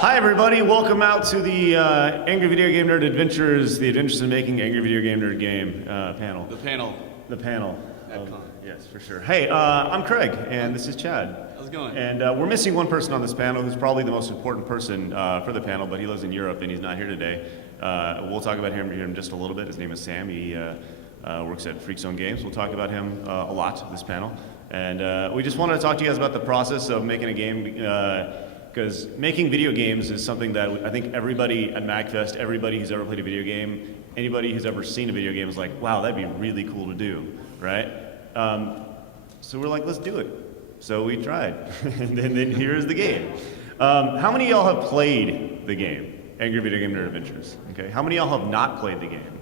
Hi everybody, welcome out to the Angry Video Game Nerd Adventures, the Adventures in Making Angry Video Game Nerd Game panel. The panel. The panel. Adcon. Yes, for sure. Hey, I'm Craig, and this is Chad. How's it going? And we're missing one person on this panel who's probably the most important person for the panel, but he lives in Europe and he's not here today. We'll talk about him here in just a little bit. His name is Sam. He works at Freak Zone Games. We'll talk about him a lot this panel. And we just wanted to talk to you guys about the process of making a game, because making video games is something that I think everybody at MAGFest, everybody who's ever played a video game, anybody who's ever seen a video game is like, wow, that'd be really cool to do, right? So we're like, let's do it. So we tried, and then here's the game. How many of y'all have played the game, Angry Video Game Nerd Adventures? Okay, how many of y'all have not played the game?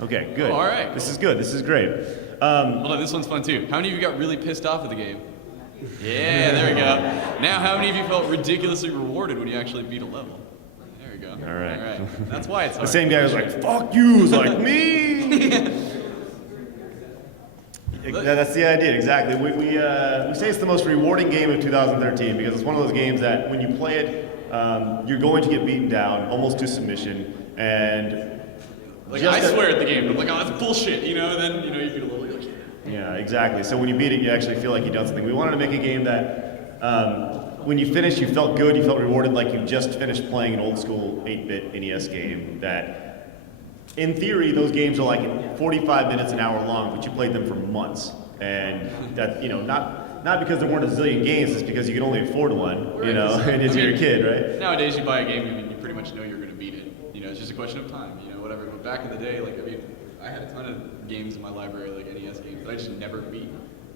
Okay, good. Oh, all right. This is good, this is great. Hold on, this one's fun too. How many of you got really pissed off at the game? Yeah, there we go. Now, how many of you felt ridiculously rewarded when you actually beat a level? There we go. All right. All right. That's why it's hard. The same guy was like, fuck you, was like, me! That's the idea, exactly. We say it's the most rewarding game of 2013 because it's one of those games that when you play it, you're going to get beaten down, almost to submission, and... Like, I swear at the game, I'm like, oh, that's bullshit, you know, and then, you beat a level, you're like, yeah, exactly. So when you beat it, you actually feel like you've done something. We wanted to make a game that when you finished, you felt good, you felt rewarded like you just finished playing an old school 8-bit NES game that, in theory, those games are like 45 minutes, an hour long, but you played them for months. And that, not because there weren't a zillion games, it's because you could only afford one, right. And it's your kid, right? Nowadays, you buy a game, you pretty much know you're going to beat it. It's just a question of time, whatever. But back in the day, I had a ton of games in my library, like NES games, that I just never beat.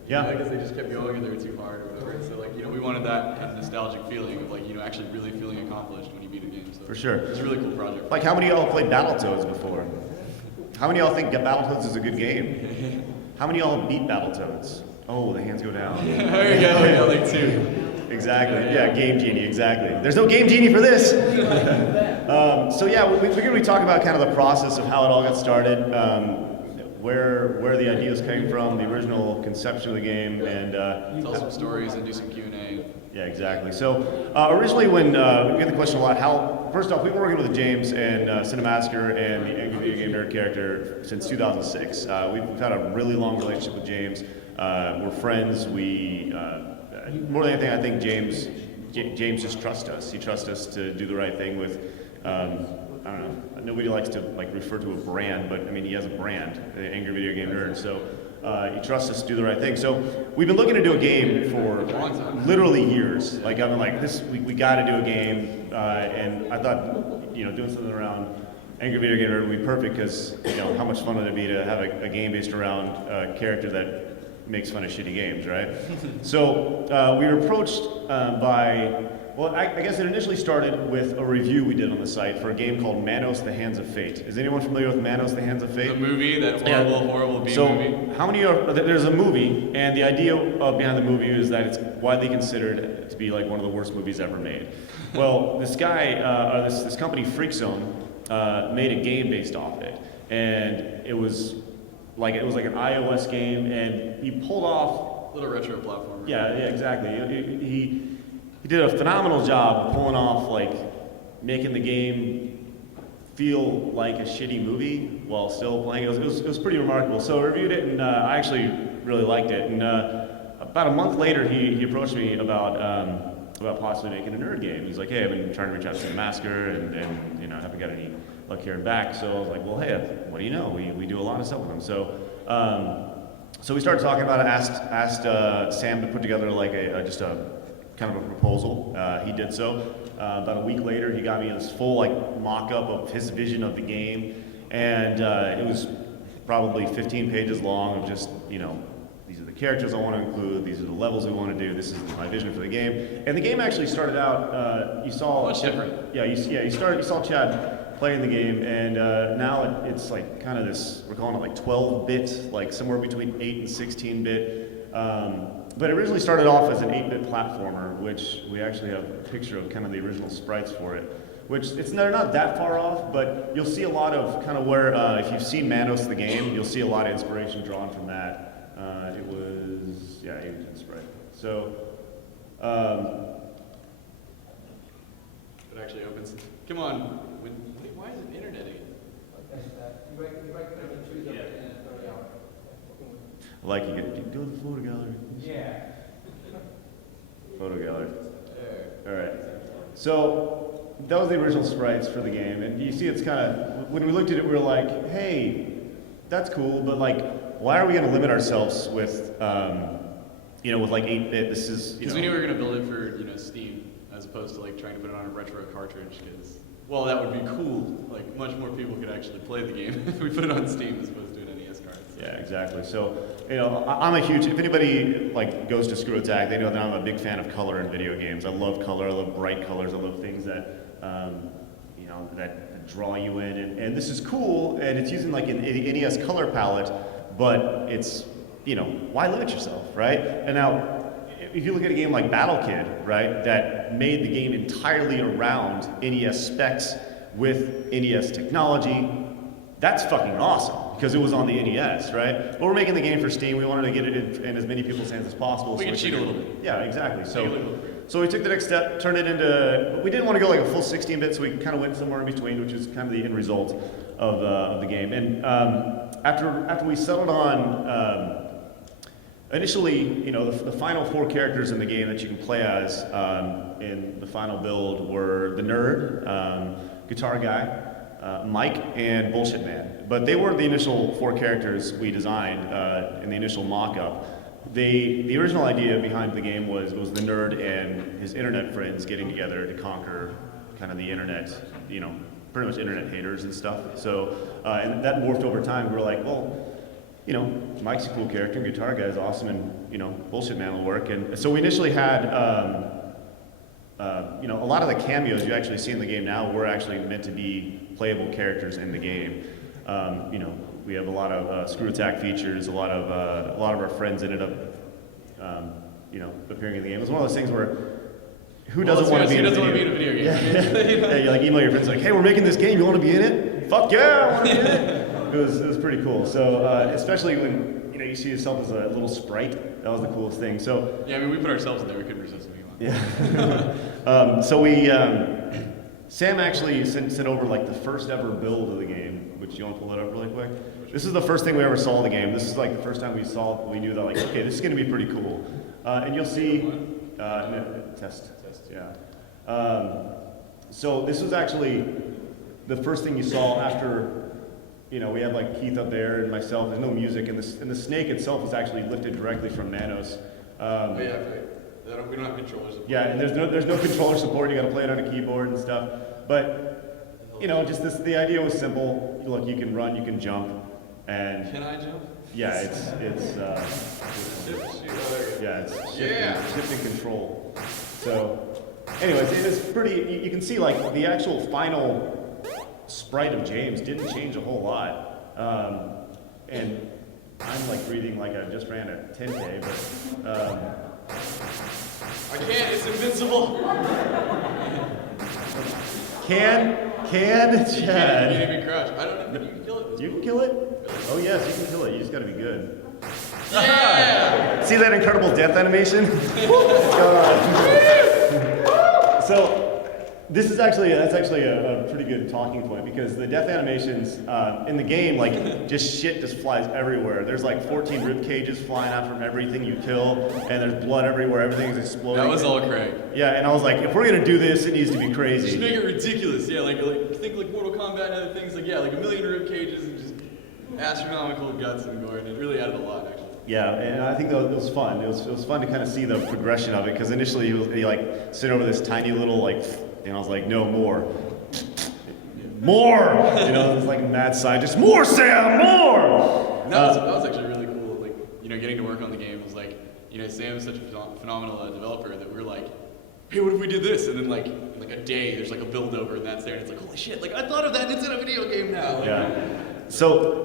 Yeah. I guess they just kept going and they were too hard or whatever. So, we wanted that kind of nostalgic feeling of, actually really feeling accomplished when you beat a game. So for sure. It's a really cool project. Like, how many of y'all have played Battletoads before? How many of y'all think Battletoads is a good game? How many of y'all have beat Battletoads? Oh, the hands go down. There we go, we got like two. Exactly, yeah, Game Genie, exactly. There's no Game Genie for this! So yeah, we figured we'd talk about kind of the process of how it all got started, where the ideas came from, the original conception of the game, and... tell some stories and do some Q&A. Yeah, exactly. So originally when we get the question a lot, first off, we've been working with James and Cinemassacre and the Angry Video Game Nerd character since 2006. We've had a really long relationship with James. We're friends. More than anything, I think James just trusts us. He trusts us to do the right thing with, I don't know, nobody likes to refer to a brand, but I mean, he has a brand, the Angry Video Game Nerd, so he trusts us to do the right thing. So we've been looking to do a game for literally years. I've been like, we gotta do a game, and I thought, doing something around Angry Video Game Nerd would be perfect because, how much fun would it be to have a game based around a character that makes fun of shitty games, right? So we were approached I guess it initially started with a review we did on the site for a game called Manos: The Hands of Fate. Is anyone familiar with Manos: The Hands of Fate? The movie, that horrible B movie. So how many there's a movie, and the idea behind the movie is that it's widely considered to be like one of the worst movies ever made. Well, this guy, this company Freak Zone, made a game based off it, and it was like an iOS game, and he pulled off little retro platformer. Yeah, exactly. He did a phenomenal job pulling off making the game feel like a shitty movie while still playing it. It was pretty remarkable. So I reviewed it, and I actually really liked it. And about a month later, he approached me about possibly making a nerd game. He's like, hey, I've been trying to reach out to Cinemassacre, and haven't got any luck hearing back. So I was like, well, hey, what do you know? We do a lot of stuff with them. So we started talking about it. Asked Sam to put together just a kind of a proposal. He did so. About a week later, he got me this full mock-up of his vision of the game, and it was probably 15 pages long of just these are the characters I want to include, these are the levels we want to do, this is my vision for the game. And the game actually started out. You saw much different. Yeah, you saw Chad playing the game, and now it's kind of this, we're calling it 12-bit, somewhere between 8 and 16-bit. But it originally started off as an 8-bit platformer, which we actually have a picture of kind of the original sprites for it. Which they're not that far off, but you'll see a lot of kind of where, if you've seen Manos the game, you'll see a lot of inspiration drawn from that. It was, yeah, 8-bit sprite. So, words. Come on. Wait, why is it internet again? Like you could go to the photo gallery. Yeah. Photo gallery. There. All right. So that was the original sprites for the game, and you see it's kind of, when we looked at it, we were like, hey, that's cool, but like, why are we going to limit ourselves with, with like 8-bit? This is, Because we knew we were going to build it for, Steam, as opposed to like trying to put it on a retro cartridge. Because, well, that would be cool. Like, much more people could actually play the game if we put it on Steam as opposed to an NES card. So. Yeah, exactly. So, I'm a huge, if anybody like goes to Screw Attack, they know that I'm a big fan of color in video games. I love color, I love bright colors, I love things that, that draw you in. And this is cool, and it's using like an NES color palette, but it's, why limit yourself, right? And now, if you look at a game like Battle Kid, right, that made the game entirely around NES specs with NES technology, that's fucking awesome, because it was on the NES, right? But we're making the game for Steam. We wanted to get it in as many people's hands as possible. We can cheat a little bit. Yeah, exactly. So we took the next step, turned it into, we didn't want to go like a full 16-bit, so we kind of went somewhere in between, which is kind of the end result of the game. And after we settled on, initially, the final 4 characters in the game that you can play as in the final build were the nerd, guitar guy, Mike, and Bullshit Man. But they weren't the initial 4 characters we designed in the initial mock-up. The original idea behind the game was the nerd and his internet friends getting together to conquer kind of the internet, pretty much internet haters and stuff. So, and that morphed over time. We were like, well, Mike's a cool character, and guitar guy's awesome, and Bullshit Man will work. And so we initially had, a lot of the cameos you actually see in the game now were actually meant to be playable characters in the game. We have a lot of Screw Attack features. A lot of our friends ended up, appearing in the game. It was one of those things where who doesn't want to be in a video game? Yeah, you like email your friends like, hey, we're making this game. You want to be in it? Fuck yeah, I want to be in it. It was pretty cool. So especially when you see yourself as a little sprite, that was the coolest thing. So yeah, we put ourselves in there. We couldn't resist moving on. Yeah. So we Sam actually sent over like the first ever build of the game, which you want to pull that up really quick. This is the first thing we ever saw of the game. This is like the first time we knew that like, okay, this is going to be pretty cool. And you'll see test, yeah. So this was actually the first thing you saw after. We have like Keith up there and myself. There's no music, and the snake itself is actually lifted directly from Manos. We don't have controller support. Yeah, and there's no controller support. You got to play it on a keyboard and stuff. But just the idea was simple. Look, you can run, you can jump, and can I jump? Yeah, it's shift and control. So, anyways, it is pretty. You can see like the actual final sprite of James didn't change a whole lot, and I'm like breathing like I just ran a 10K, but I can't. It's invincible. Can Chad? You didn't even crouch. I don't know. You can kill it. You can kill it? Oh yes, you can kill it. You just got to be good. Yeah! See that incredible death animation? So. That's actually a pretty good talking point, because the death animations in the game, like, just flies everywhere. There's like 14 rib cages flying out from everything you kill, and there's blood everywhere, everything's exploding. That was all Craig. Yeah, and I was like, if we're gonna do this, it needs to be crazy. Just make it ridiculous, yeah, like think like Mortal Kombat and other things, like a million rib cages and just astronomical guts and gore, and it really added a lot, actually. Yeah, and I think that it was fun. It was fun to kind of see the progression of it, because initially he like sit over this tiny little like. And I was like, no, more. More! It was like a mad scientist. More, Sam, more! That was actually really cool. Like, getting to work on the game was like, Sam is such a phenomenal developer that we were like, hey, what if we did this? And then like, in like a day, there's like a build over and that's there. And it's like, holy shit, like I thought of that and it's in a video game now. Like, yeah. So,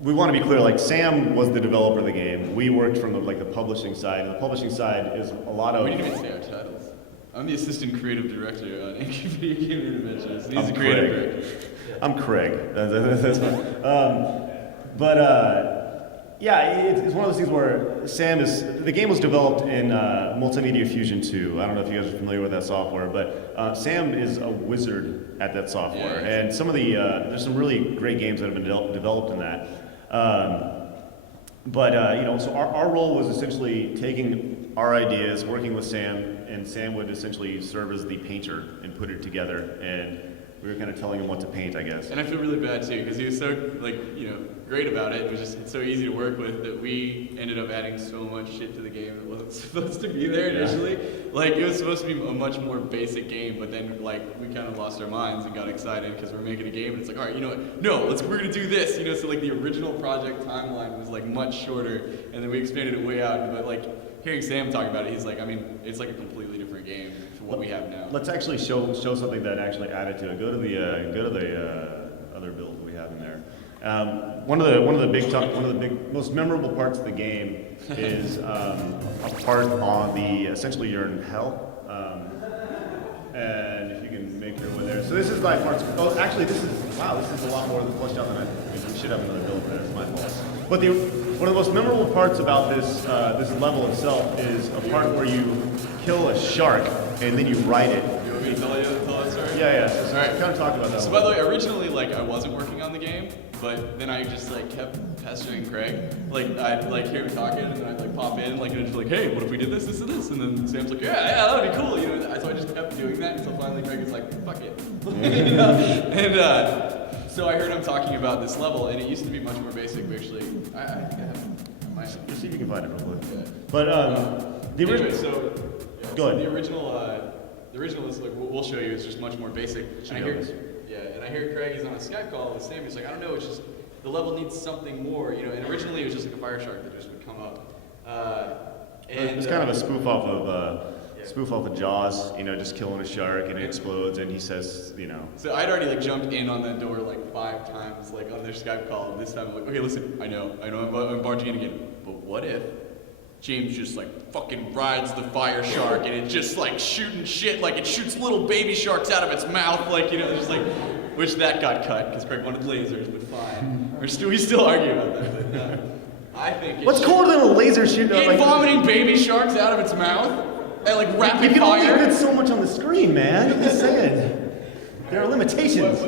we want to be clear, like Sam was the developer of the game. We worked from the publishing side. And the publishing side is a lot of... We didn't even say our titles. I'm the assistant creative director on AVGN Adventures. He's the creative director. I'm Craig. That's fine. Yeah, it's one of those things where the game was developed in Multimedia Fusion 2. I don't know if you guys are familiar with that software, but Sam is a wizard at that software. Yeah. And some of the, there's some really great games that have been developed in that. So our role was essentially taking our ideas, working with Sam, and Sam would essentially serve as the painter and put it together. And we were kind of telling him what to paint, I guess. And I feel really bad too, because he was so great about it. It was just so easy to work with that we ended up adding so much shit to the game that wasn't supposed to be there initially. Like it was supposed to be a much more basic game, but then we kind of lost our minds and got excited because we're making a game, and it's like, all right, you know what? No, we're gonna do this. So like the original project timeline was like much shorter, and then we expanded it way out. But like hearing Sam talk about it, he's like, I mean, it's like a completely different game to what we have now. Let's actually show something that actually added to it. Go to the other build that we have in there. One of the big most memorable parts of the game is a part on essentially you're in hell. And if you can make your way there. So this is by parts. Oh, actually, this is a lot more fleshed out than I think. We should have another build there. It's my fault. But one of the most memorable parts about this level itself is a part where you kill a shark and then you ride it. You want me to tell that story? Yeah. All right. Kind of talk about that. So by the way, originally I wasn't working on the game, but then I just kept pestering Craig. I'd hear him talking, and then I'd pop in and just hey, what if we did this, this, and this? And then Sam's like, yeah, that would be cool. So I just kept doing that until finally Craig was like, fuck it. And so I heard him talking about this level, and it used to be much more basic. We actually, I think I have my. Just see if you can find it real quick. Yeah. But the original. Anyway, Go ahead. The original is we'll show you. It's just much more basic. And I hear Craig is on a Skype call with Sam. He's like, I don't know. It's just the level needs something more, And originally it was just like a fire shark that just would come up. It's kind of a spoof off of Jaws. Just killing a shark and it explodes, and he says, So I'd already jumped in on that door 5 times on their Skype call. And this time I'm like, okay, listen, I know, I'm barging in again, but what if James just fucking rides the fire shark and it's just shooting shit, it shoots little baby sharks out of its mouth, which that got cut because Craig wanted lasers, but fine. We still argue about that. But, I think what's cooler than a laser shooting out vomiting baby sharks out of its mouth at rapid you can only fire. fit so much on the screen, man. I'm just saying. There are limitations.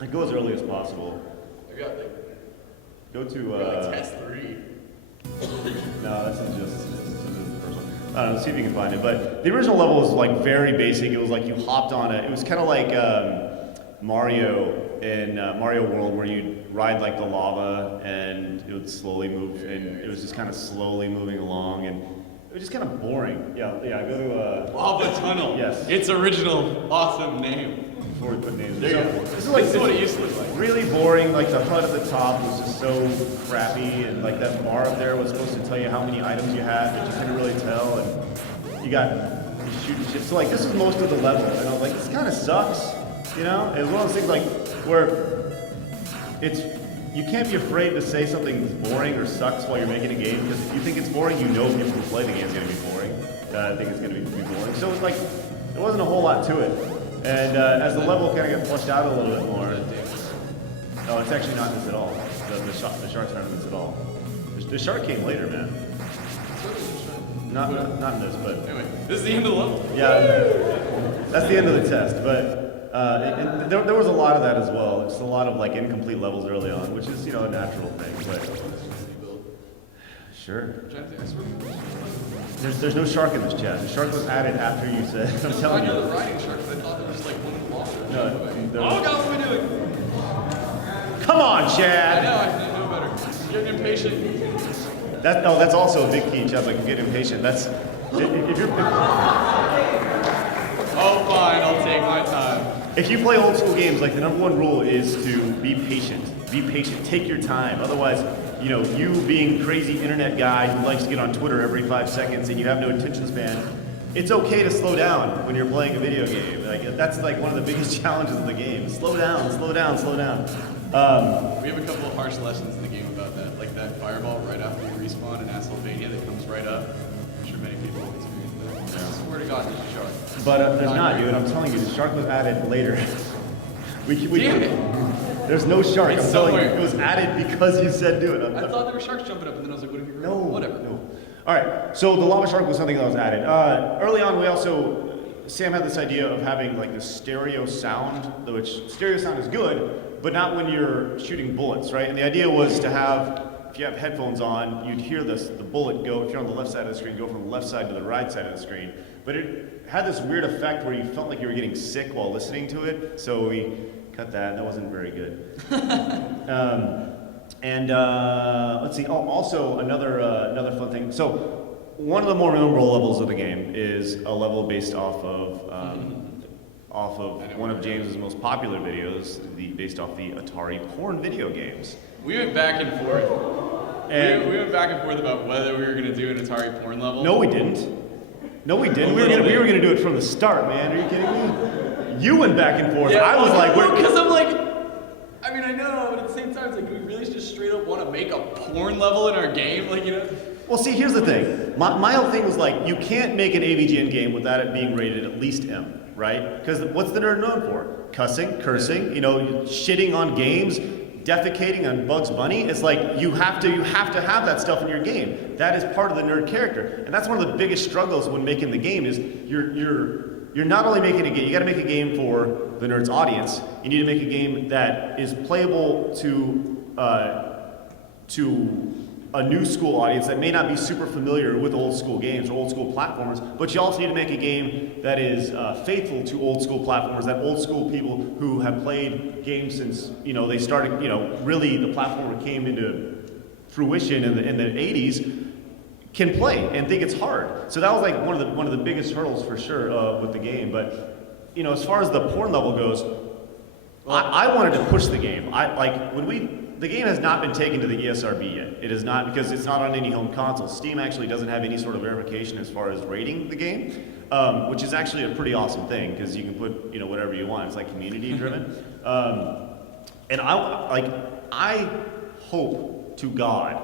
I go as early as possible. I got Go to test 3. No, this is just the first one. I don't know, see if you can find it. But the original level was very basic. It was you hopped on it. It was kind of like Mario in Mario World, where you'd ride the lava and it would slowly move, and it was just kind of slowly moving along, and it was just kind of boring. Yeah. Go to Lava Tunnel. Yes. Its original awesome name. Before we put names. There you go. This is what it used to look like. Really boring. The HUD at the top was just so crappy, and that bar up there was supposed to tell you how many items you had, but you couldn't really tell, and you shooting shit. So this is most of the level, and I was like, this kind of sucks, It was one of those things where you can't be afraid to say something's boring or sucks while you're making a game, because if you think it's boring, people who play the game is going to be boring. I think it's going to be boring. So it was there wasn't a whole lot to it. And as the level kind of got flushed out a little bit more, no, it's actually not in this at all. The shark's not in this at all. The shark came later, man. Not in this, but anyway, this is the end of the level. Yeah, that's the end of the test. But there was a lot of that as well. Just a lot of incomplete levels early on, which is a natural thing. But sure. There's no shark in this, Chad. The shark was added after you said. I'm telling you. I know the riding shark, but I thought there was one longer. No. Oh God, what am I doing? Come on, Chad. I know better. Getting impatient. That's also a big key, Chad. Get impatient. That's if you're. Oh, fine. I'll take my time. If you play old school games, the number one rule is to be patient. Be patient. Take your time. Otherwise, you being crazy internet guy who likes to get on Twitter every 5 seconds and you have no attention span, it's okay to slow down when you're playing a video game. That's one of the biggest challenges of the game. Slow down, slow down, slow down. We have a couple of harsh lessons in the game about that, that fireball right after you respawn in Castlevania that comes right up. I'm sure many people have experienced that. I swear to God, there's a shark. But there's not, dude. I'm telling you, the shark was added later. Damn it. There's no shark. It's I'm telling you, somewhere. it was added because you said do it. I thought there were sharks jumping up, and then I was like, what if you No. Whatever. No. All right. So the lava shark was something that was added. Early on, Sam had this idea of having like this stereo sound, which stereo sound is good, but not when you're shooting bullets, right? And the idea was to have, if you have headphones on, you'd hear the bullet go, if you're on the left side of the screen, go from the left side to the right side of the screen. But it had this weird effect where you felt like you were getting sick while listening to it, so we cut that, and that wasn't very good. Let's see, also another fun thing. So one of the more memorable levels of the game is a level based off of one of James's most popular videos, based off the Atari porn video games. We went back and forth. And we went back and forth about whether we were going to do an Atari porn level. No, we didn't. We were gonna do it from the start, man. Are you kidding me? You went back and forth. Yeah, I was like, because I'm like, I mean, I know, but at the same time, it's like, do we really just straight up want to make a porn level in our game? Like, you know? Well, see, here's the thing. My whole thing was like, you can't make an AVGN game without it being rated at least M, right? Because what's the nerd known for? Cussing, cursing, shitting on games, defecating on Bugs Bunny. It's like you have to have that stuff in your game. That is part of the nerd character, and that's one of the biggest struggles when making the game. Is you're not only making a game, you got to make a game for the nerd's audience. You need to make a game that is playable to a new school audience that may not be super familiar with old school games or old school platformers, but you also need to make a game that is faithful to old school platformers, that old school people who have played games since they started, really the platformer came into fruition in the 80s, can play and think it's hard. So that was like one of the biggest hurdles for sure with the game. But as far as the porn level goes, I wanted to push the game. The game has not been taken to the ESRB yet. It is not, because it's not on any home console. Steam actually doesn't have any sort of verification as far as rating the game, which is actually a pretty awesome thing, because you can put whatever you want. It's like community driven. And I hope to God,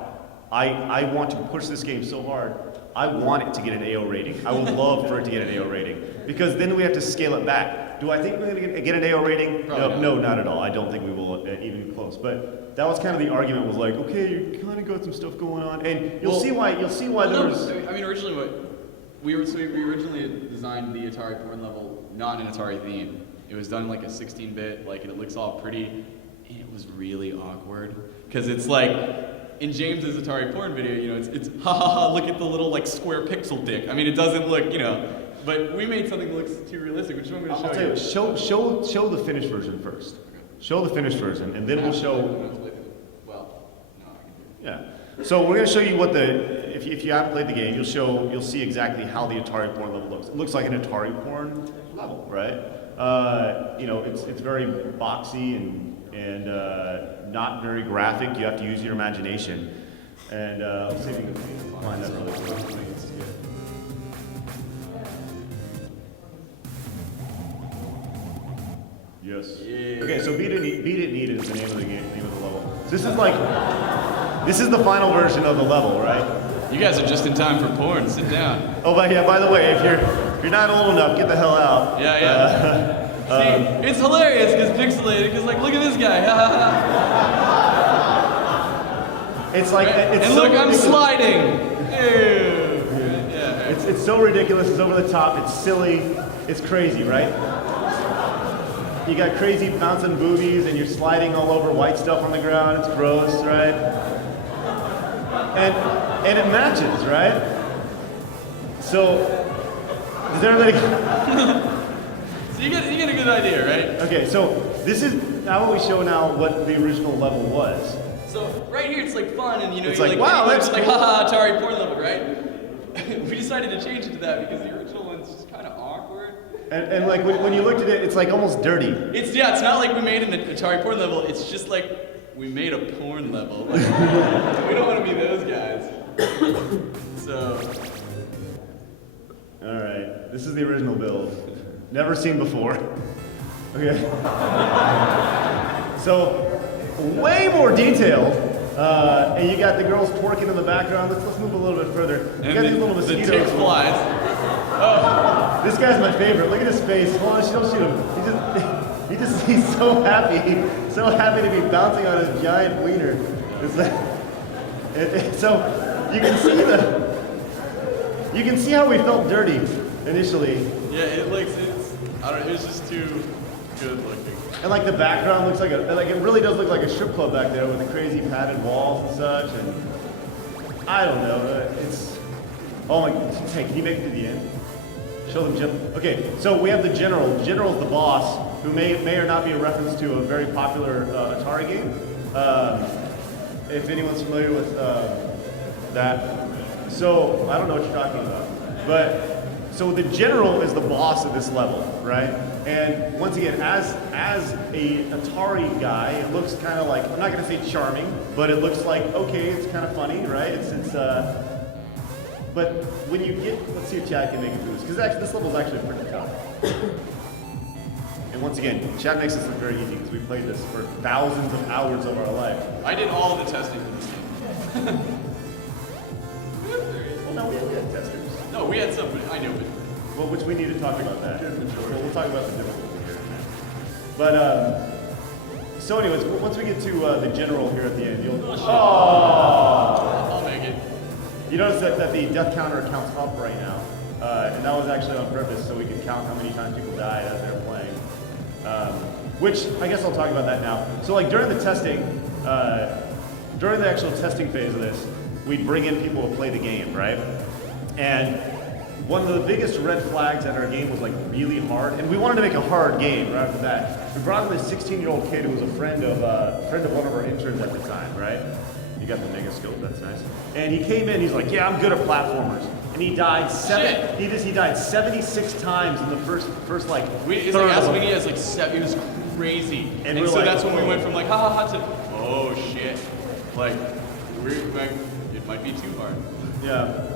I want to push this game so hard. I want it to get an AO rating. I would love for it to get an AO rating, because then we have to scale it back. Do I think we're going to get an AO rating? No, not at all. I don't think we will even close. But that was kind of the argument. Was like, okay, you kind of got some stuff going on, and you'll see why there was. I mean, originally we originally designed the Atari porn level not in an Atari theme. It was done like a 16-bit, and it looks all pretty, and it was really awkward because it's like, in James's Atari porn video, it's ha ha ha, look at the little square pixel dick. I mean, it doesn't look, but we made something that looks too realistic, which is what I'm going to show you. Show the finished version first. Okay. Show the finished version, and then we'll show. Well, no, I can do it. Yeah. So we're going to show you what if you haven't played the game, you'll see exactly how the Atari porn level looks. It looks like an Atari porn level, right? It's very boxy and not very graphic. You have to use your imagination. And let's see if we can find that really quick. Yes. Yeah. Okay, so Beat It Neat is the name of the game, name of the level. So this is the final version of the level, right? You guys are just in time for porn. Sit down. Oh, but yeah, by the way, if you're not old enough, get the hell out. Yeah. See, it's hilarious because pixelated. Because look at this guy. It's like it's and so look, I'm ridiculous. sliding. Ew. Yeah. It's so ridiculous. It's over the top. It's silly. It's crazy, right? You got crazy bouncing boobies, and you're sliding all over white stuff on the ground. It's gross, right? And it matches, right? So does everybody? So you get a good idea, right? Okay, so this is now what we show now what the original level was. So right here it's fun, and it's you're like, wow, that's like cool. haha Atari porn level, right? We decided to change it to that because the original one's just kind of awkward. And when you looked at it, it's almost dirty. It's not like we made an Atari porn level. It's just like we made a porn level. We don't want to be those guys. So. All right, this is the original build. Never seen before. Okay. So, way more detailed. And you got the girls twerking in the background. Let's move a little bit further. You got these little mosquitoes. The tick flies. Oh. This guy's my favorite. Look at his face. Hold on, don't shoot him. he's so happy to be bouncing on his giant wiener. It's like, so you can see how we felt dirty initially. Yeah, I don't know, it was just too good looking. And like the background looks like it really does look like a strip club back there with the crazy padded walls and such. And I don't know, oh my, hey, can you make it to the end? Show them Jim. Okay, so we have the General. General's the boss, who may or not be a reference to a very popular Atari game. If anyone's familiar with that. So, I don't know what you're talking about. But, so the General is the boss of this level, right? And once again, as a Atari guy, it looks kind of like, I'm not going to say charming, but it looks like, okay, it's kind of funny, right? But when you get, let's see if Chad can make it through this, because actually this level is actually pretty tough. And once again, Chad makes this look very easy because we played this for thousands of hours of our life. I did all the testing for this game. Well, no, we had testers. No, we had some, but I know it. Well, which we need to talk about that. We'll talk about the difficulty here. But, so anyways, once we get to the General here at the end, you'll... I'll make it. You notice that the death counter counts up right now, and that was actually on purpose so we could count how many times people died as they were playing. Which, I guess I'll talk about that now. So like during the testing, during the actual testing phase of this, we'd bring in people to play the game, right? And one of the biggest red flags at our game was like really hard, and we wanted to make a hard game right after that. We brought in this 16-year-old kid who was a friend of one of our interns at the time, right? You got the mega scope, that's nice. And he came in, he's like, yeah, I'm good at platformers. And he died he died 76 times in the first like It's third like of as many as like 7, it was crazy. And so like, that's when we went from like ha ha ha to oh shit. Like it might be too hard. Yeah.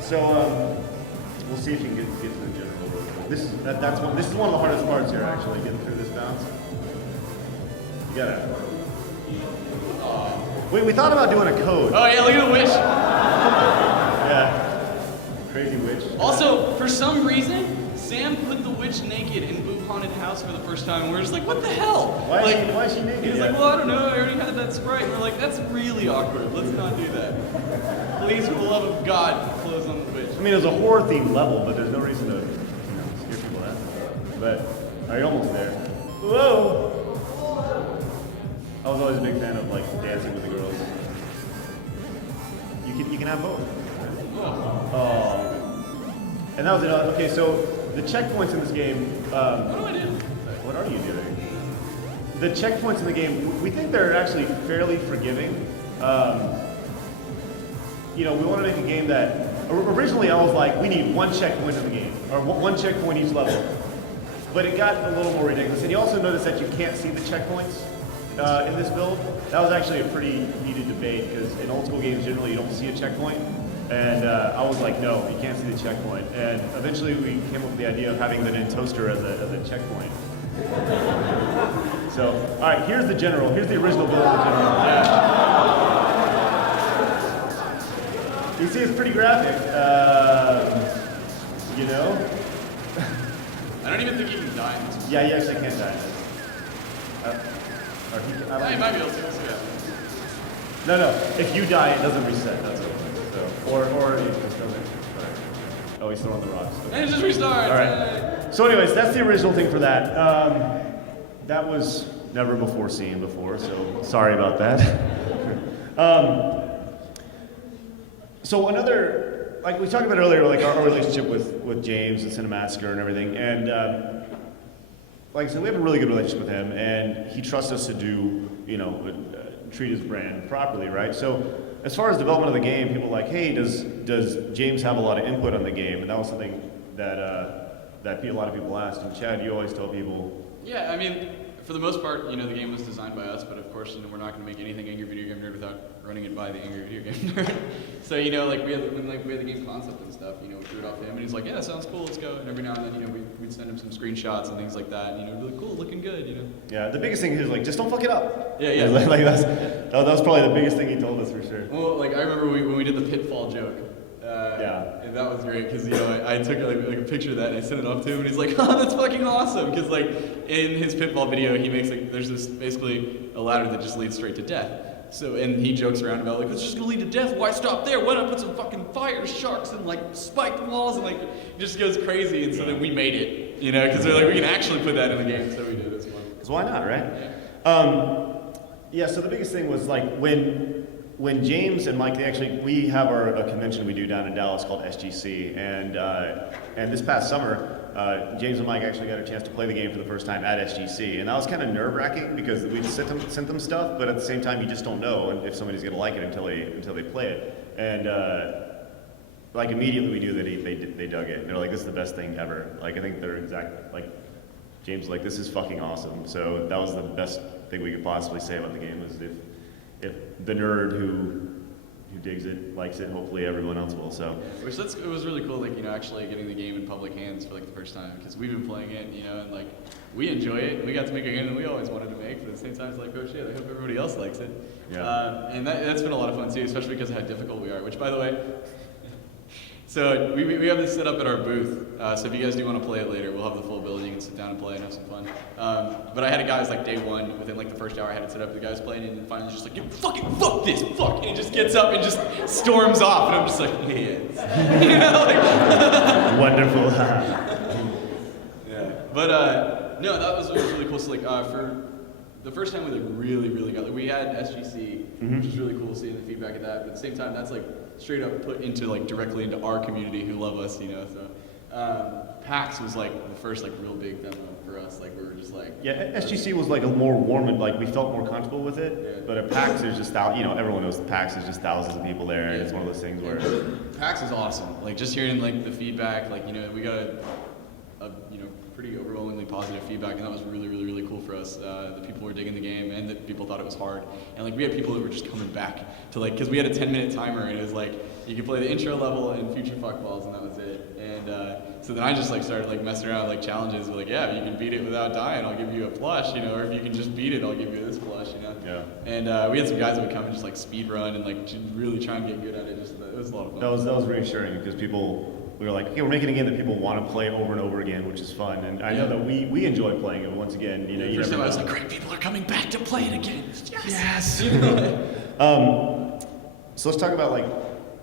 So we'll see if you can get to the General. This is one of the hardest parts here actually, getting through this bounce. You gotta. We thought about doing a code. Oh yeah, look at the witch. Yeah. Crazy witch. Also, for some reason, Sam put the witch naked in Boo Haunted House for the first time, and we're just like, what the hell? Why is she naked? He's like, well, I don't know, I already had that Sprite. And we're like, that's really awkward. Let's not do that. Please, for the love of God, close on the witch. I mean, it was a horror-themed level, but there's no reason to, scare people that. But, are you almost there? Whoa! I was always a big fan of, like, dancing with the girls. You can have both. Oh. And that was it. Okay, so the checkpoints in this game. What do I do? What are you doing? The checkpoints in the game, we think they're actually fairly forgiving. We want to make a game that. Originally, I was like, we need one checkpoint in the game, or one checkpoint each level. But it got a little more ridiculous. And you also notice that you can't see the checkpoints in this build. That was actually a pretty heated debate because in old school games, generally you don't see a checkpoint. And I was like, no, you can't see the checkpoint. And eventually we came up with the idea of having the toaster as a checkpoint. So, all right, here's the General. Here's the original build of the General. Yeah. You see, it's pretty graphic. I don't even think you can die in this. Yeah, you actually can't die in this. You might be able to. So yeah. No. If you die, it doesn't reset. That's what. So, or you just don't. Oh, he's still on the rocks. Okay. And it just restarts. All right. So, anyways, that's the original thing for that. That was never before seen before, so sorry about that. So another, like we talked about earlier, like our relationship with James and Cinemassacre and everything, and like I said, we have a really good relationship with him, and he trusts us to do, treat his brand properly, right? So as far as development of the game, people are like, hey, does James have a lot of input on the game? And that was something that a lot of people asked. And Chad, you always tell people. Yeah, I mean, for the most part, the game was designed by us, but of course, we're not going to make anything Angry Video Game Nerd without running it by the Angry Video Game Nerd. So, like we had the game concept and stuff, we threw it off to him, and he's like, yeah, sounds cool, let's go. And every now and then, we'd send him some screenshots and things like that, and he'd be like, cool, looking good, Yeah, the biggest thing is like, just don't fuck it up. Yeah. That was probably the biggest thing he told us for sure. Well, like I remember when we did the pitfall joke. And that was great because I took like a picture of that and I sent it off to him and he's like, "Oh, that's fucking awesome!" Because like in his pitfall video, he makes like there's this basically a ladder that just leads straight to death. So and he jokes around about like it's just gonna lead to death. Why stop there? Why not put some fucking fire sharks and like spike walls and like it just goes crazy. And so then we made it, because they're like we can actually put that in the game. So we did. It's fun. Because why not, right? Yeah. So the biggest thing was like when James and Mike, we have a convention we do down in Dallas called SGC, and this past summer, James and Mike actually got a chance to play the game for the first time at SGC, and that was kind of nerve-wracking because we sent them stuff, but at the same time you just don't know if somebody's gonna like it until they play it, and like immediately we knew that they dug it. They're like, this is the best thing ever. Like I think they're James was like, this is fucking awesome. So that was the best thing we could possibly say about the game was if the nerd who digs it, likes it, hopefully everyone else will. So, which it was really cool, like actually getting the game in public hands for like the first time because we've been playing it, and like we enjoy it. And we got to make a game that we always wanted to make, but at the same time, it's like, oh shit, I hope everybody else likes it. Yeah. And that's been a lot of fun too, especially because of how difficult we are. Which, by the way. So we have this set up at our booth. So if you guys do want to play it later, we'll have the full building. You can sit down and play and have some fun. But I had a guy like day one, within like the first hour, I had it set up. The guy's playing, and then finally just like, fuck this, and he just gets up and just storms off, and I'm just like, yes, Wonderful. Yeah. But no, that was really cool. So like for the first time we like really got we had SGC, which was really cool seeing the feedback of that. But at the same time, that's like straight up put into like directly into our community who love us, So PAX was like the first like real big demo for us. Like we were just like SGC was like a more warm and like we felt more comfortable with it. Yeah. But at PAX there's just everyone knows the PAX is just thousands of people there, and it's one of those things where PAX is awesome. Like just hearing like the feedback, like we got a pretty overwhelmingly positive feedback, and that was really cool for us. The people were digging the game, and that people thought it was hard. And like we had people who were just coming back to like, because we had a 10-minute timer, and it was like you could play the intro level and future fuckballs, and that was it. And so then I just like started like messing around with like challenges, with, like if you can beat it without dying, I'll give you a plush, or if you can just beat it, I'll give you this plush, Yeah. And we had some guys that would come and just like speed run and like really try and get good at it. It was a lot of fun. That was reassuring because we were like, okay, we're making a game that people want to play over and over again, which is fun. And I know that we enjoy playing it. Once again, First time I was like, great, people are coming back to play it again. Yes. So let's talk about like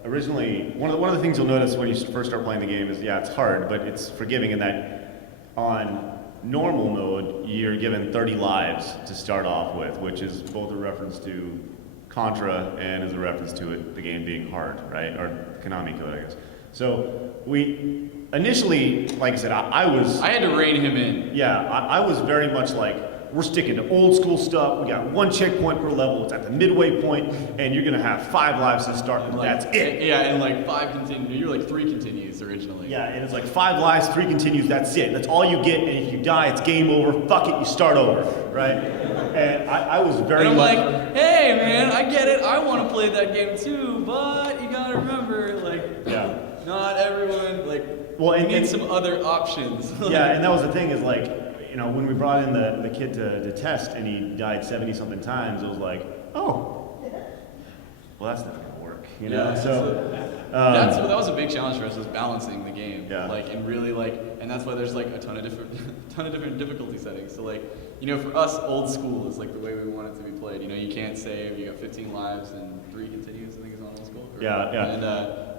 originally one of the things you'll notice when you first start playing the game is it's hard, but it's forgiving in that on normal mode you're given 30 lives to start off with, which is both a reference to Contra and is a reference to the game being hard, right? Or Konami code, I guess. So we initially, like I said, I had to rein him in. Yeah, I was very much like, we're sticking to old school stuff. We got one checkpoint per level. It's at the midway point, and you're gonna have 5 lives to start, and that's it. Yeah, and like 5 continues. You were like 3 continues originally. Yeah, and it's like 5 lives, 3 continues. That's it. That's all you get. And if you die, it's game over. Fuck it, you start over, right? And I was very. And I'm like, hey man, I get it. I want to play that game too, but you gotta remember, like, not everyone you need some other options. Yeah, and that was the thing is like, when we brought in the kid to test and he died 70-something times, it was like, oh, well that's not gonna work, So that was a big challenge for us, was balancing the game, Yeah. and really and that's why there's like a ton of different difficulty settings. So for us, old school is like the way we want it to be played. You can't save. You got 15 lives and 3 continues. I think is on old school. And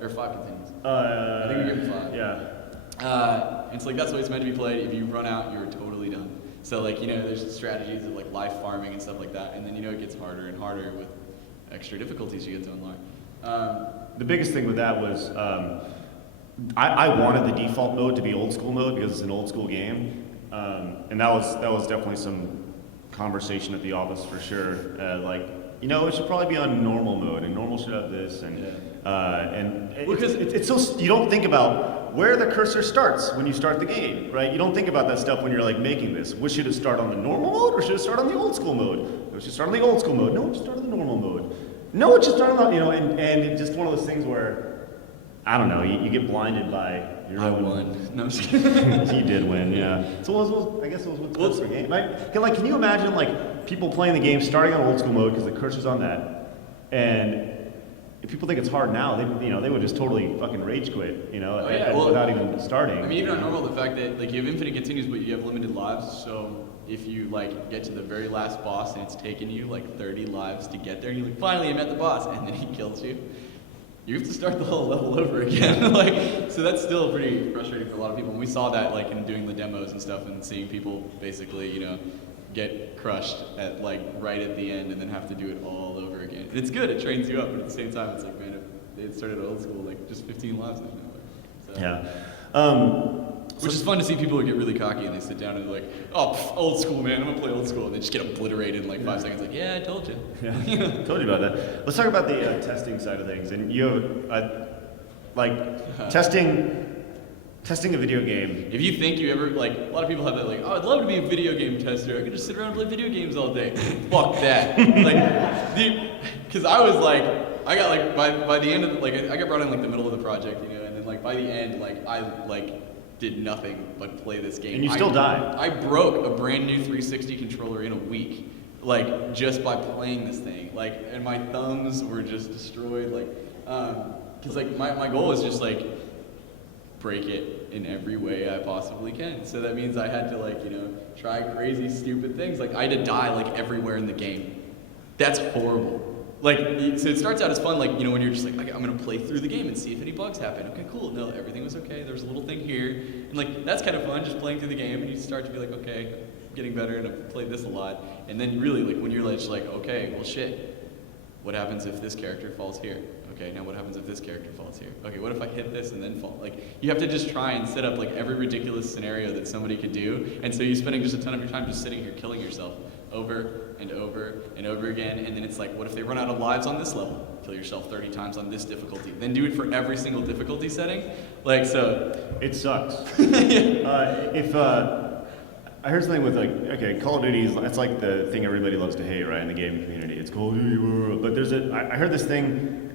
or 5 continues. I think we get 5. Yeah. And so that's the way it's meant to be played. If you run out, you're totally done. So there's strategies of like life farming and stuff like that, and then it gets harder and harder with extra difficulties you get to unlock. The biggest thing with that was I wanted the default mode to be old school mode because it's an old school game, and that was definitely some conversation at the office for sure. It should probably be on normal mode, and normal should have this, and it's so you don't think about where the cursor starts when you start the game, right? You don't think about that stuff when you're like making this. Should it start on the normal mode or should it start on the old school mode? It should start on the old school mode. No, it should start on the normal mode. No, it should start on the, and it's just one of those things where, I don't know, you get blinded by your own. I won. No, I'm just kidding. You did win, yeah. So I guess it was with the game. Can you imagine like people playing the game starting on old school mode because the cursor's on that, and if people think it's hard now, they would just totally fucking rage quit, Well, without even starting. I mean, even on normal, the fact that like you have infinite continues, but you have limited lives. So if you like get to the very last boss and it's taken you like 30 lives to get there, and you're like, finally, I met the boss, and then he kills you. You have to start the whole level over again. So that's still pretty frustrating for a lot of people. And we saw that like in doing the demos and stuff, and seeing people basically, get crushed at like right at the end, and then have to do it all over again. And it's good; it trains you up, but at the same time, it's like, man, if they had started old school, like just 15 lives, there's no way. So. Yeah. Which is fun to see people who get really cocky and they sit down and they're like, oh, old school, man, I'm gonna play old school. And they just get obliterated in like 5 seconds, like, yeah, I told you. Yeah, told you about that. Let's talk about the testing side of things. And you have, testing a video game. If you think you ever, like, a lot of people have that, like, oh, I'd love to be a video game tester. I could just sit around and play video games all day. Fuck that. Because I was like, I got like, by the end of, I got brought in like the middle of the project, and then like by the end, I did nothing but play this game. And you still died. I broke a brand new 360 controller in a week, just by playing this thing. And my thumbs were just destroyed. Because my goal is just break it in every way I possibly can. So that means I had to try crazy stupid things. I had to die everywhere in the game. That's horrible. So it starts out as fun, when you're just I'm gonna play through the game and see if any bugs happen. Okay, cool. No, everything was okay. There was a little thing here, and that's kind of fun, just playing through the game, and you start to be okay, I'm getting better, and I've played this a lot. And then really, when you're okay, well, shit. What happens if this character falls here? Okay, now what happens if this character falls here? Okay, what if I hit this and then fall? You have to just try and set up every ridiculous scenario that somebody could do, and so you're spending just a ton of your time just sitting here killing yourself over and over and over again, and then it's what if they run out of lives on this level? Kill yourself 30 times on this difficulty. Then do it for every single difficulty setting. So it sucks. I heard something with Call of Duty that's the thing everybody loves to hate, right, in the gaming community. It's Call of Duty, but I heard this thing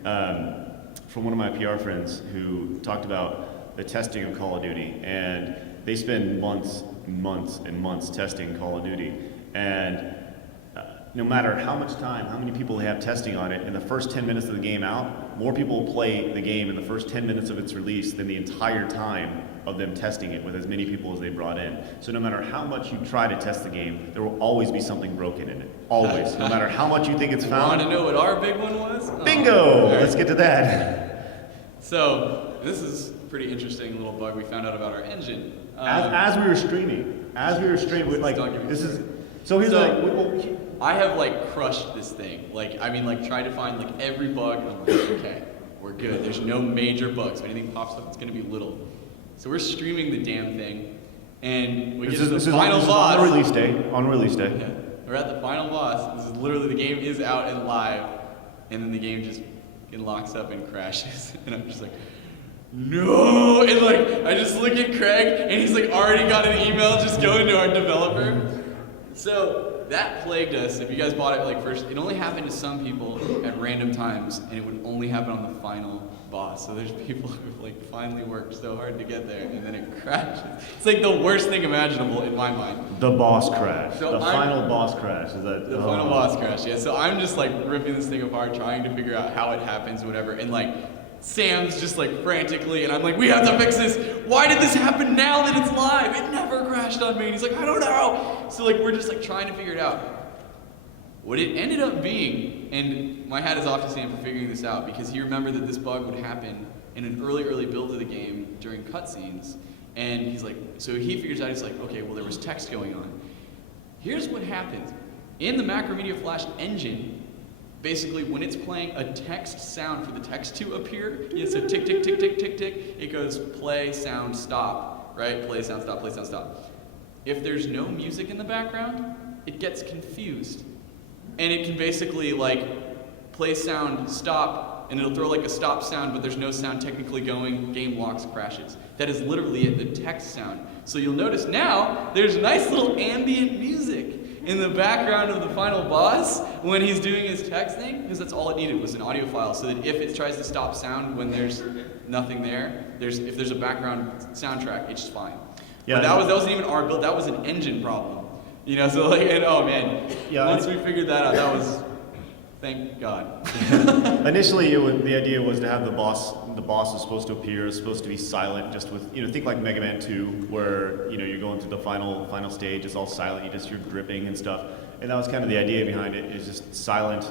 from one of my PR friends who talked about the testing of Call of Duty, and they spend months and months testing Call of Duty, and no matter how much time, how many people they have testing on it, in the first 10 minutes of the game out, more people play the game in the first 10 minutes of its release than the entire time of them testing it with as many people as they brought in. So no matter how much you try to test the game, there will always be something broken in it. Always. No matter how much you think it's found. Want to know what our big one was? Bingo! Right. Let's get to that. So this is a pretty interesting little bug we found out about our engine. As we were streaming, I have crushed this thing. Tried to find every bug. I'm okay, we're good. There's no major bugs. If anything pops up, it's gonna be little. So we're streaming the damn thing, and we get to the final boss. On release day. Yeah, we're at the final boss. This is literally, the game is out and live, and then the game just locks up and crashes, and I'm just no! And I just look at Craig, and he's already got an email just going to our developer. So that plagued us. If you guys bought it first, it only happened to some people at random times, and it would only happen on the final boss. So there's people who finally worked so hard to get there, and then it crashes. It's the worst thing imaginable in my mind. The boss crash. So final boss crash. Is that the final boss crash? Yeah. So I'm just ripping this thing apart, trying to figure out how it happens, whatever, and Sam's just frantically, and I'm we have to fix this. Why did this happen now that it's live? It never crashed on me. And he's I don't know. So we're just trying to figure it out. What it ended up being, and my hat is off to Sam for figuring this out, because he remembered that this bug would happen in an early build of the game during cutscenes, and he's so he figures out, he's okay, well, there was text going on. Here's what happens. In the Macromedia Flash engine, basically, when it's playing a text sound for the text to appear, so tick, tick, tick, tick, tick, tick, it goes play, sound, stop, right? Play, sound, stop, play, sound, stop. If there's no music in the background, it gets confused. And it can basically, play, sound, stop, and it'll throw a stop sound, but there's no sound technically going, game locks, crashes. That is literally it, the text sound. So you'll notice now, there's nice little ambient music in the background of the final boss when he's doing his texting, because that's all it needed was an audio file, so that if it tries to stop sound when there's nothing there, if there's a background soundtrack, it's just fine. Yeah, but that wasn't even our build, that was an engine problem. So and oh man, once we figured that out, that was Thank God. Initially, the idea was to have the boss. The boss is supposed to appear, is supposed to be silent, just with think like Mega Man 2, where you're going through the final stage. It's all silent. You're dripping and stuff. And that was kind of the idea behind it. Is just silent.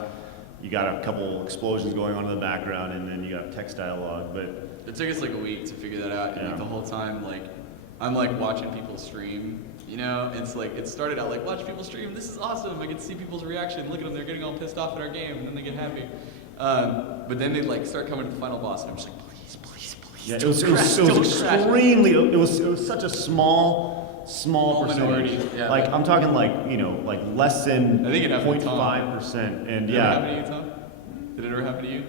You got a couple explosions going on in the background, and then you got text dialogue. But it took us like a week to figure that out, and like the whole time, like I'm like watching people stream. It's like it started out like watch people stream. This is awesome. I get to see people's reaction. Look at them. They're getting all pissed off at our game, and then they get happy. But then they like start coming to the final boss, and I'm just like, please. Yeah, it was extremely. It was such a small minority. percentage. Yeah, like I'm talking like less than I think it happened to Tom. 0.5%. And Did it ever happen to you, Tom? Did it ever happen to you?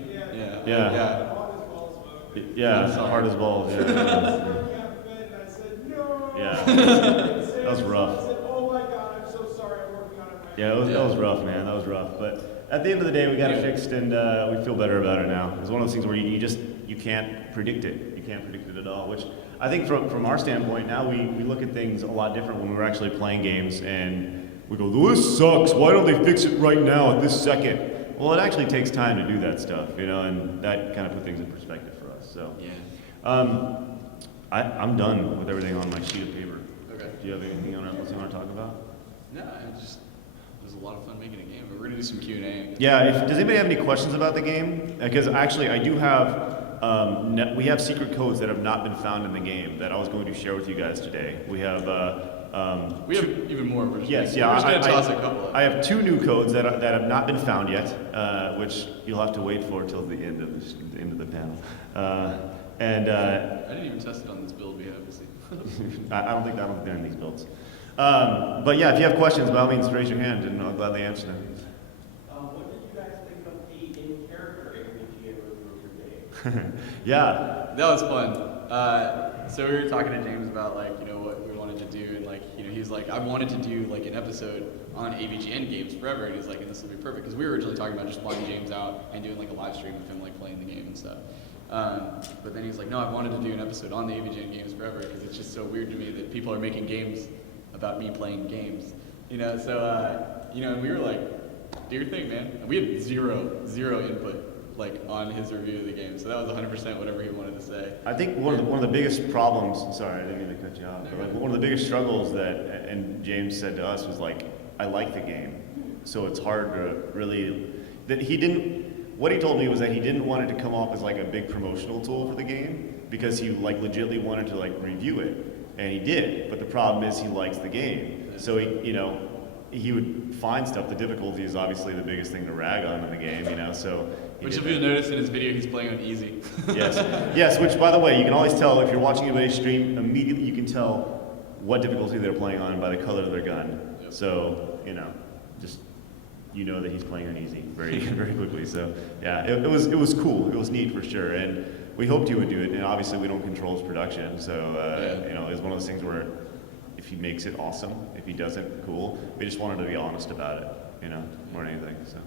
Yeah. It's hard as balls. Yeah. That was rough. Oh my God, I'm so sorry. I'm working on it. Yeah, that was rough, man. That was rough. But at the end of the day, we got it fixed, and we feel better about it now. It's one of those things where you can't predict it. You can't predict it at all. Which I think from our standpoint now, we look at things a lot different when we're actually playing games, and we go, "This sucks. Why don't they fix it right now at this second?" Well, it actually takes time to do that stuff, and that kind of put things in perspective for us. So yeah. I'm done with everything on my sheet of paper. Okay. Do you have anything else you want to talk about? No, it was a lot of fun making a game. But we're gonna do some Q&A. Yeah. Does anybody have any questions about the game? Because actually, I do have. We have secret codes that have not been found in the game that I was going to share with you guys today. We have. We have even more. We're just We're just gonna toss a couple. I have 2 new codes that have not been found yet, which you'll have to wait for till the end of the panel. I didn't even test it on this build we have. I don't think that'll be in these builds. But yeah, if you have questions, by all means, raise your hand, and I'll gladly answer them. What did you guys think of the in-character AVGN game? Yeah. That was fun. So we were talking to James about what we wanted to do, and he was like, I wanted to do like an episode on AVGN games forever, and he's like, and this will be perfect because we were originally talking about just flying James out and doing like a live stream of him like playing the game and stuff. But then he's like, no, I've wanted to do an episode on the AVGN games forever because it's just so weird to me that people are making games about me playing games, So and we were like, do your thing, man. And we had zero input like on his review of the game, so that was 100% whatever he wanted to say. I think one of the biggest problems. Sorry, I didn't mean to cut you off. But like, one of the biggest struggles and James said to us was like, I like the game, so it's hard to really. That he didn't. What he told me was that he didn't want it to come off as like a big promotional tool for the game because he like legitimately wanted to like review it, and he did. But the problem is he likes the game, so he would find stuff. The difficulty is obviously the biggest thing to rag on in the game, So. Which if you'll notice in his video, he's playing on easy. Yes. Which by the way, you can always tell if you're watching anybody's stream. Immediately, you can tell what difficulty they're playing on by the color of their gun. Yep. So just. That he's playing on easy very, very quickly. So yeah, it was cool. It was neat for sure, and we hoped he would do it. And obviously, we don't control his production, so it's one of those things where if he makes it, awesome. If he doesn't, cool. We just wanted to be honest about it, more than anything. So.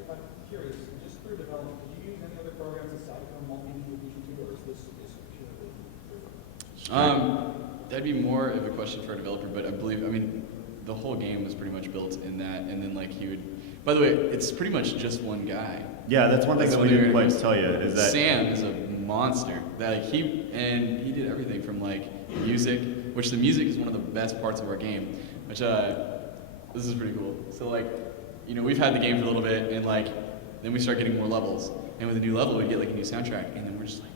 If I'm curious, just through development, did you use any other programs aside from multimedia VG2, or is this purely? That'd be more of a question for a developer, but the whole game was pretty much built in that, and then he would. By the way, it's pretty much just one guy. Yeah, that's one thing that we didn't quite tell you is that Sam is a monster. That he did everything from music, which the music is one of the best parts of our game. Which this is pretty cool. So we've had the game for a little bit, and then we start getting more levels, and with a new level we get a new soundtrack, and then we're just like,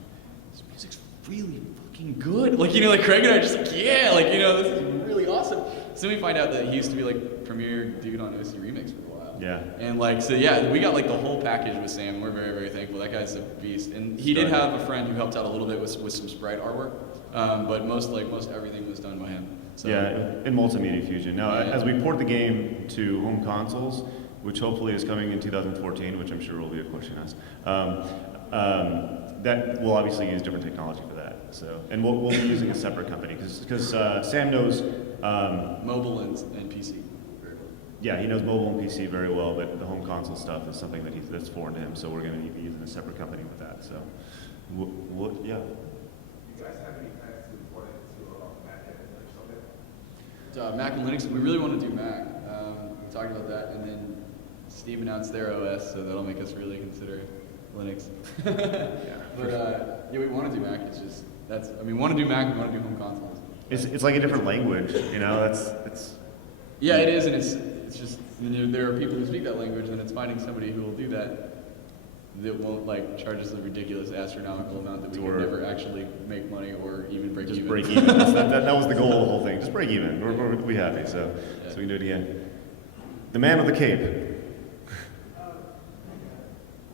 this music's really fucking good. Craig and I are just this is really awesome. So then we find out that he used to be premier dude on OC Remix for a while. Yeah. And we got the whole package with Sam, and we're very, very thankful. That guy's a beast. And he did have a friend who helped out a little bit with some sprite artwork, but most everything was done by him. So. Yeah, in Multimedia Fusion. Now, as we port the game to home consoles, which hopefully is coming in 2014, which I'm sure will be a question asked, that we'll obviously use different technology for that. So, and we'll be using a separate company because Sam knows mobile and PC. Yeah, he knows mobile and PC very well, but the home console stuff is something that's foreign to him. So we're going to be using a separate company with that. So, yeah. You guys have any plans to port it to Mac and Linux? Mac and Linux, we really want to do Mac. We talked about that, and then Steam announced their OS, so that'll make us really consider Linux. Yeah, But yeah, we want to do Mac. It's just we want to do Mac. We want to do home consoles. It's like a different language, you know. It's Yeah, it is, and it's just there are people who speak that language, and it's finding somebody who will do that won't like charge us a ridiculous astronomical amount that we could never actually make money or even break just even. break even. That was the goal of the whole thing. Just break even. We'll be happy. So we can do it again. The man with the cape. Were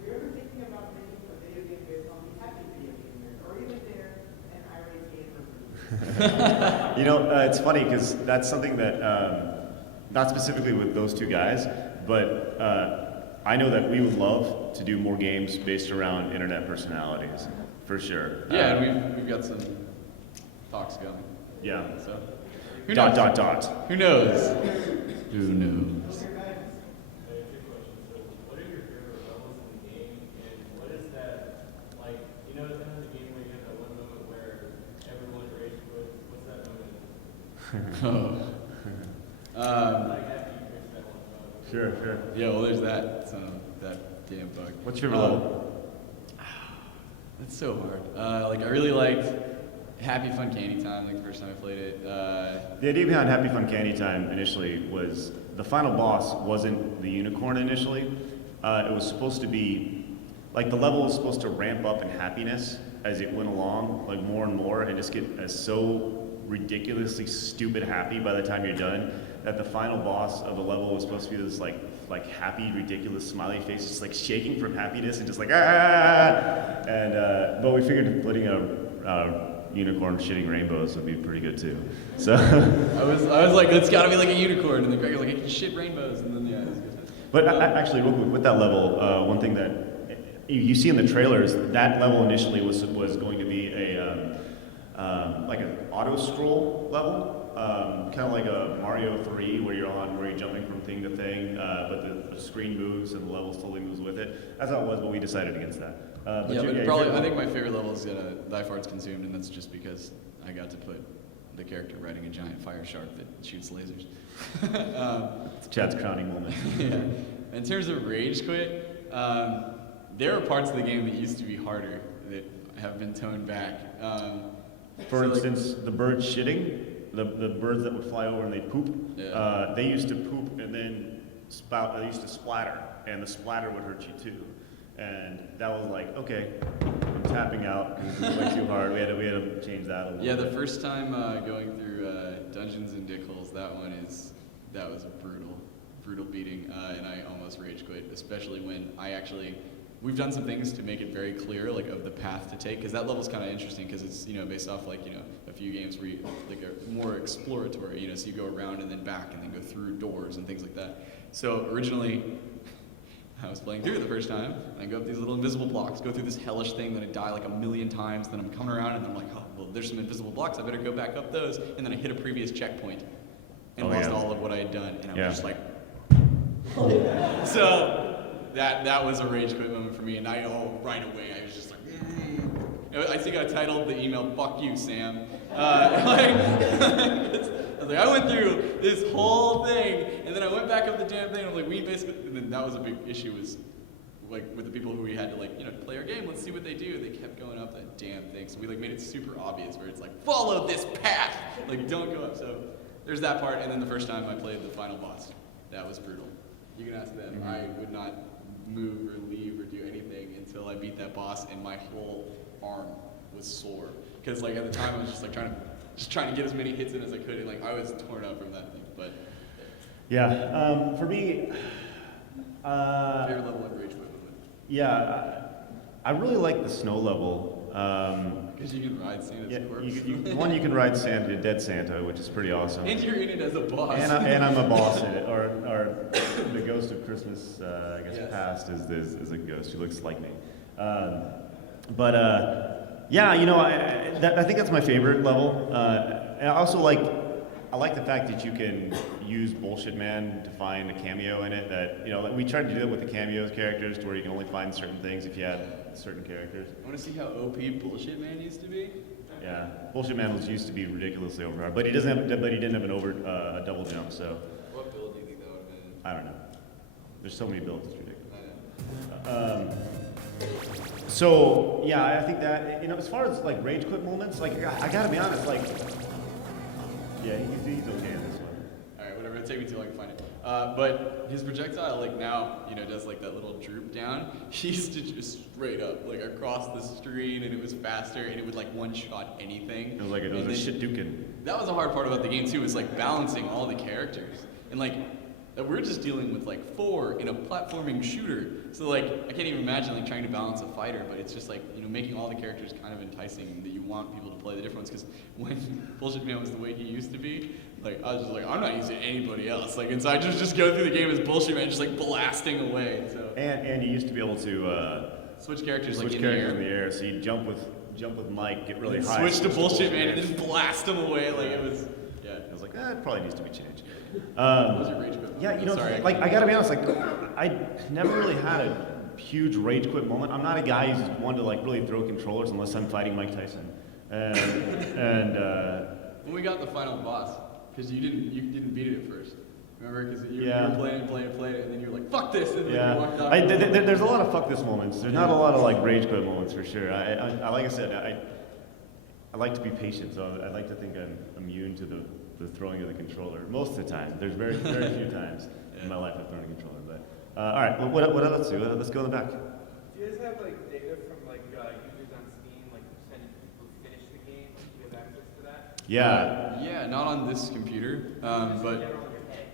you ever thinking about making a video game based on the Happy Video Game Nerd, or even there an irate gamer? You know, it's funny because that's something that, not specifically with those two guys, but I know that we would love to do more games based around internet personalities, for sure. Yeah, and we've got some talks going. Yeah. So Who knows? Who knows? Who knows? What are your favorite levels in the game, and what is that like? You know, sometimes the game where you have that one moment where everyone rage quits. What's that moment? Like after you fix that one bug. Sure. Yeah, well, there's that damn bug. What's your favorite level? That's so hard. Like I really liked Happy Fun Candy Time. Like the first time I played it. The idea behind Happy Fun Candy Time initially was the final boss wasn't the unicorn initially. It was supposed to be, like the level was supposed to ramp up in happiness as it went along, like more and more, and just get so ridiculously stupid happy by the time you're done that the final boss of the level was supposed to be this like happy, ridiculous smiley face, just like shaking from happiness and just like ah. And but we figured putting a unicorn shitting rainbows would be pretty good too. So I was like, it's got to be like a unicorn, and the Greg was like, it can shit rainbows, and then yeah. It was good. But actually, real quick, with that level, one thing that you see in the trailers, that level initially was going to be a like an auto scroll level, kind of like a Mario 3 where you're jumping from thing to thing, but the screen moves and the level totally moves with it. That's how it was, but we decided against that. I think my favorite level is Die Fart's Consumed, and that's just because I got to put the character riding a giant fire shark that shoots lasers. It's Chad's crowning moment. Yeah. In terms of rage quit, there are parts of the game that used to be harder that have been toned back. For instance, the birds shitting, the birds that would fly over and they'd poop, they used to poop and then they used to splatter, and the splatter would hurt you too. And that was like, okay, I'm tapping out because it was way too hard. We had to change that a little bit. The first time going through Dungeons and Dickholes, that was a brutal beating, and I almost rage quit, especially when we've done some things to make it very clear, like of the path to take, because that level's kind of interesting, because it's based off like a few games where you like are more exploratory, so you go around and then back and then go through doors and things like that. So originally, I was playing through it the first time, and I go up these little invisible blocks, go through this hellish thing, then I die like 1,000,000 times, then I'm coming around and I'm like, oh, well, there's some invisible blocks, I better go back up those, and then I hit a previous checkpoint and lost all of what I had done, and I was just like, so that was a rage quit moment for me, and right away, I was just like, I think I titled the email, "Fuck you, Sam." I was like, I went through this whole thing, and then I went back up the damn thing, and I was like, and then that was a big issue, was like with the people who we had to play our game, let's see what they do. They kept going up that damn thing, so we made it super obvious where it's like, follow this path, don't go up. So there's that part, and then the first time I played the final boss, that was brutal. You can ask them. I would not move or leave or do anything until I beat that boss, and my whole arm was sore. Because at the time I was just trying to get as many hits in as I could, and I was torn up from that thing. But yeah, for me, favorite level of rage quit. Yeah, I really like the snow level. Because you can ride Santa's corpse. You can ride Santa, Dead Santa, which is pretty awesome. And you're in it as a boss. And I'm a boss in it, or the Ghost of Christmas, Past is a ghost who looks like me. Yeah, I think that's my favorite level. And I also like the fact that you can use Bullshit Man to find a cameo in it. That we tried to do that with the cameos characters, to where you can only find certain things if you had certain characters. I want to see how OP Bullshit Man used to be. Yeah, Bullshit Man used to be ridiculously overpowered, but he didn't have a double jump. So What build do you think that would have been? I don't know. There's so many builds, it's ridiculous. So yeah, I think that, you know, as far as like rage quit moments, like I gotta be honest, like, yeah, he's okay in this one. All right, whatever. It'll take me too long to find it. But his projectile, like now, you know, does like that little droop down. He used to just straight up, like across the screen, and it was faster, and it would like one shot anything. It was like, it was a shit duking. That was the hard part about the game too, is like balancing all the characters. And like, we're just dealing with like 4 in a platforming shooter. So like, I can't even imagine like trying to balance a fighter, but it's just like, you know, making all the characters kind of enticing that you want people to play the different ones. Because when Bullshit Man was the way he used to be, like, I was just like, I'm not using anybody else. Like, and so I just go through the game as Bullshit Man, just like blasting away. So. And you used to be able to Switch characters like in the air. So you jump with Mike, get really high. Switch to Bullshit Man and then blast him away. Like it was, yeah. I was like, it probably needs to be changed. What was your rage quit? Yeah, you know, Sorry, like I gotta be honest, like I never really had a huge rage quit moment. I'm not a guy who's one to like really throw controllers unless I'm fighting Mike Tyson. And when we got the final boss, because you didn't beat it at first. Remember? Because you Yeah. were playing it, and then you were like, "Fuck this!" And then yeah, you walked off. there's a lot of fuck this moments. There's not a lot of like rage quit moments for sure. I like I said, I like to be patient, so I like to think I'm immune to the throwing of the controller most of the time. There's very few times in my life I've thrown a controller. But all right, what else do? Let's go in the back. Do you guys have like data from like users on Steam, like percentage of people who finish the game? Do you have access to that? Yeah. Yeah, not on this computer, but.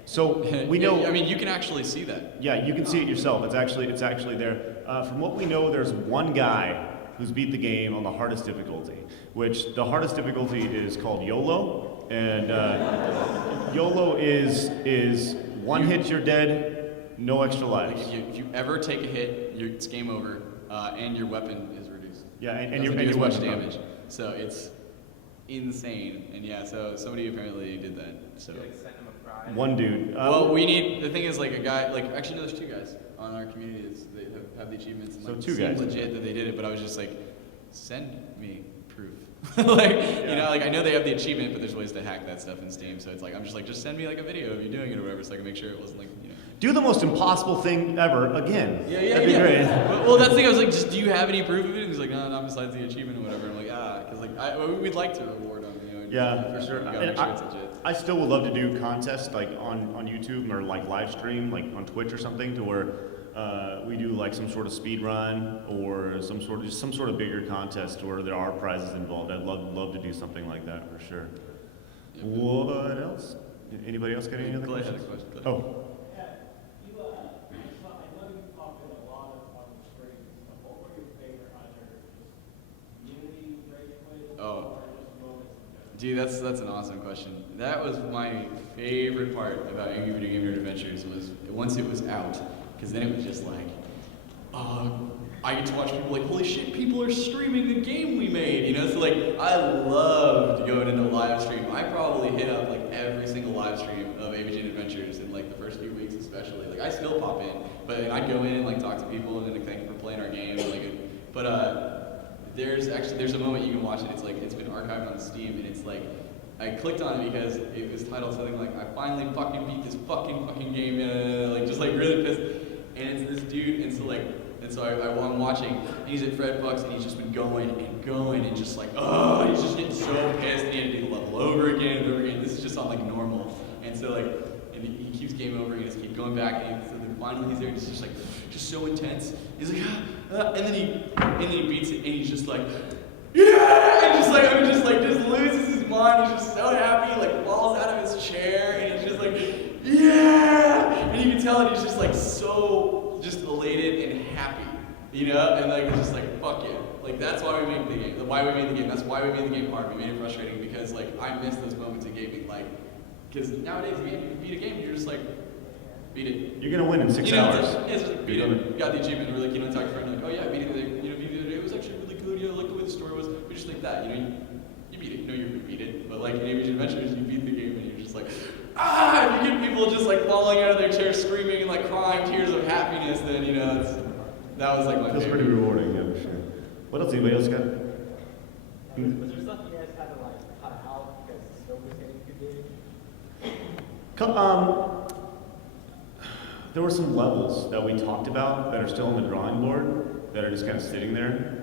So we know. I mean, you can actually see that. Yeah, you can see it yourself. It's actually there. From what we know, there's one guy who's beat the game on the hardest difficulty, which the hardest difficulty is called YOLO, and YOLO is one hit you're dead, no extra Like lives. if you ever take a hit, it's game over, and your weapon is reduced. Yeah, and Doesn't your do as much weapon damage. So it's insane. And yeah, so somebody apparently did that. So. Do you like send them a prize? One dude. Well, the thing is, like, a guy, like, actually, no, there's 2 guys on our community that have the achievements. And, So like, 2 seem guys. legit that they did it, but I was just like, send me proof. Like, you know, like, I know they have the achievement, but there's ways to hack that stuff in Steam, so it's like, I'm just like, just send me, like, a video of you doing it or whatever, so I can make sure it wasn't, like, you know. Do the most impossible thing ever again. Yeah, That'd be great. Well, that's the thing, I was like, just, do you have any proof of it? And he's like, no, not besides the achievement or whatever. I'm like, because, like, we'd like to reward them, you know. Yeah, for sure. You gotta And make sure it's legit. I still would love to do contests like on YouTube or like live stream, like on Twitch or something, to where we do like some sort of speed run or some sort of bigger contest where there are prizes involved. I'd love to do something like that for sure. Yep. What else? Anybody else got any other Clay had a questions? question. Clay. Oh, Yeah, I know you talked in a lot on the streams. What were your favorite either just community rage quits Oh. or just moments in general? Dude, that's an awesome question. That was my favorite part about AVGN Adventures was once it was out, because then it was just like, I get to watch people like, holy shit, people are streaming the game we made, you know? So like, I loved going into live stream. I probably hit up like every single live stream of AVGN Adventures in like the first few weeks especially. Like I still pop in, but I'd go in and like talk to people and then like, thank you for playing our game. There's a moment you can watch it. It's like it's been archived on Steam, and it's like I clicked on it because it was titled something like I finally fucking beat this fucking game, like just like really pissed. And it's this dude, and so I'm watching, and he's at Fred Bucks, and he's just been going and just like he's just getting so pissed, and he had to do the level over again and over again. This is just on like normal, and so like and he keeps game over, and he just keeps going back, and so then finally he's there, and it's just like just so intense. He's like and then he beats it, and he's just like, yeah! And just loses his mind. He's just so happy, like falls out of his chair, and he's just like, yeah! And you can tell that he's just like so just elated and happy, you know? And like it's just like, fuck yeah. Like that's why we made the game. That's why we made the game hard. We made it frustrating because like I miss those moments in gaming. Like, because nowadays you beat a game, you're just like, beat it. you're gonna win in 6 You know, hours. it's just like, beat it. Got the achievement. We're like, you know, talk to a friend, like, oh yeah, beat it. Beat it the other day. It was actually really good. You know, like the way the story was. We just like that. You know, you beat it. You know, you're gonna beat it. But like in AVGN Adventures, you beat the game and you're just like, if you get people just like falling out of their chairs, screaming and like crying tears of happiness, then you know, that was like my Feels favorite. pretty rewarding, yeah, for sure. What else? Anybody else got? Was there stuff you guys had to like cut out because the scope was getting too big? There were some levels that we talked about that are still on the drawing board that are just kind of sitting there.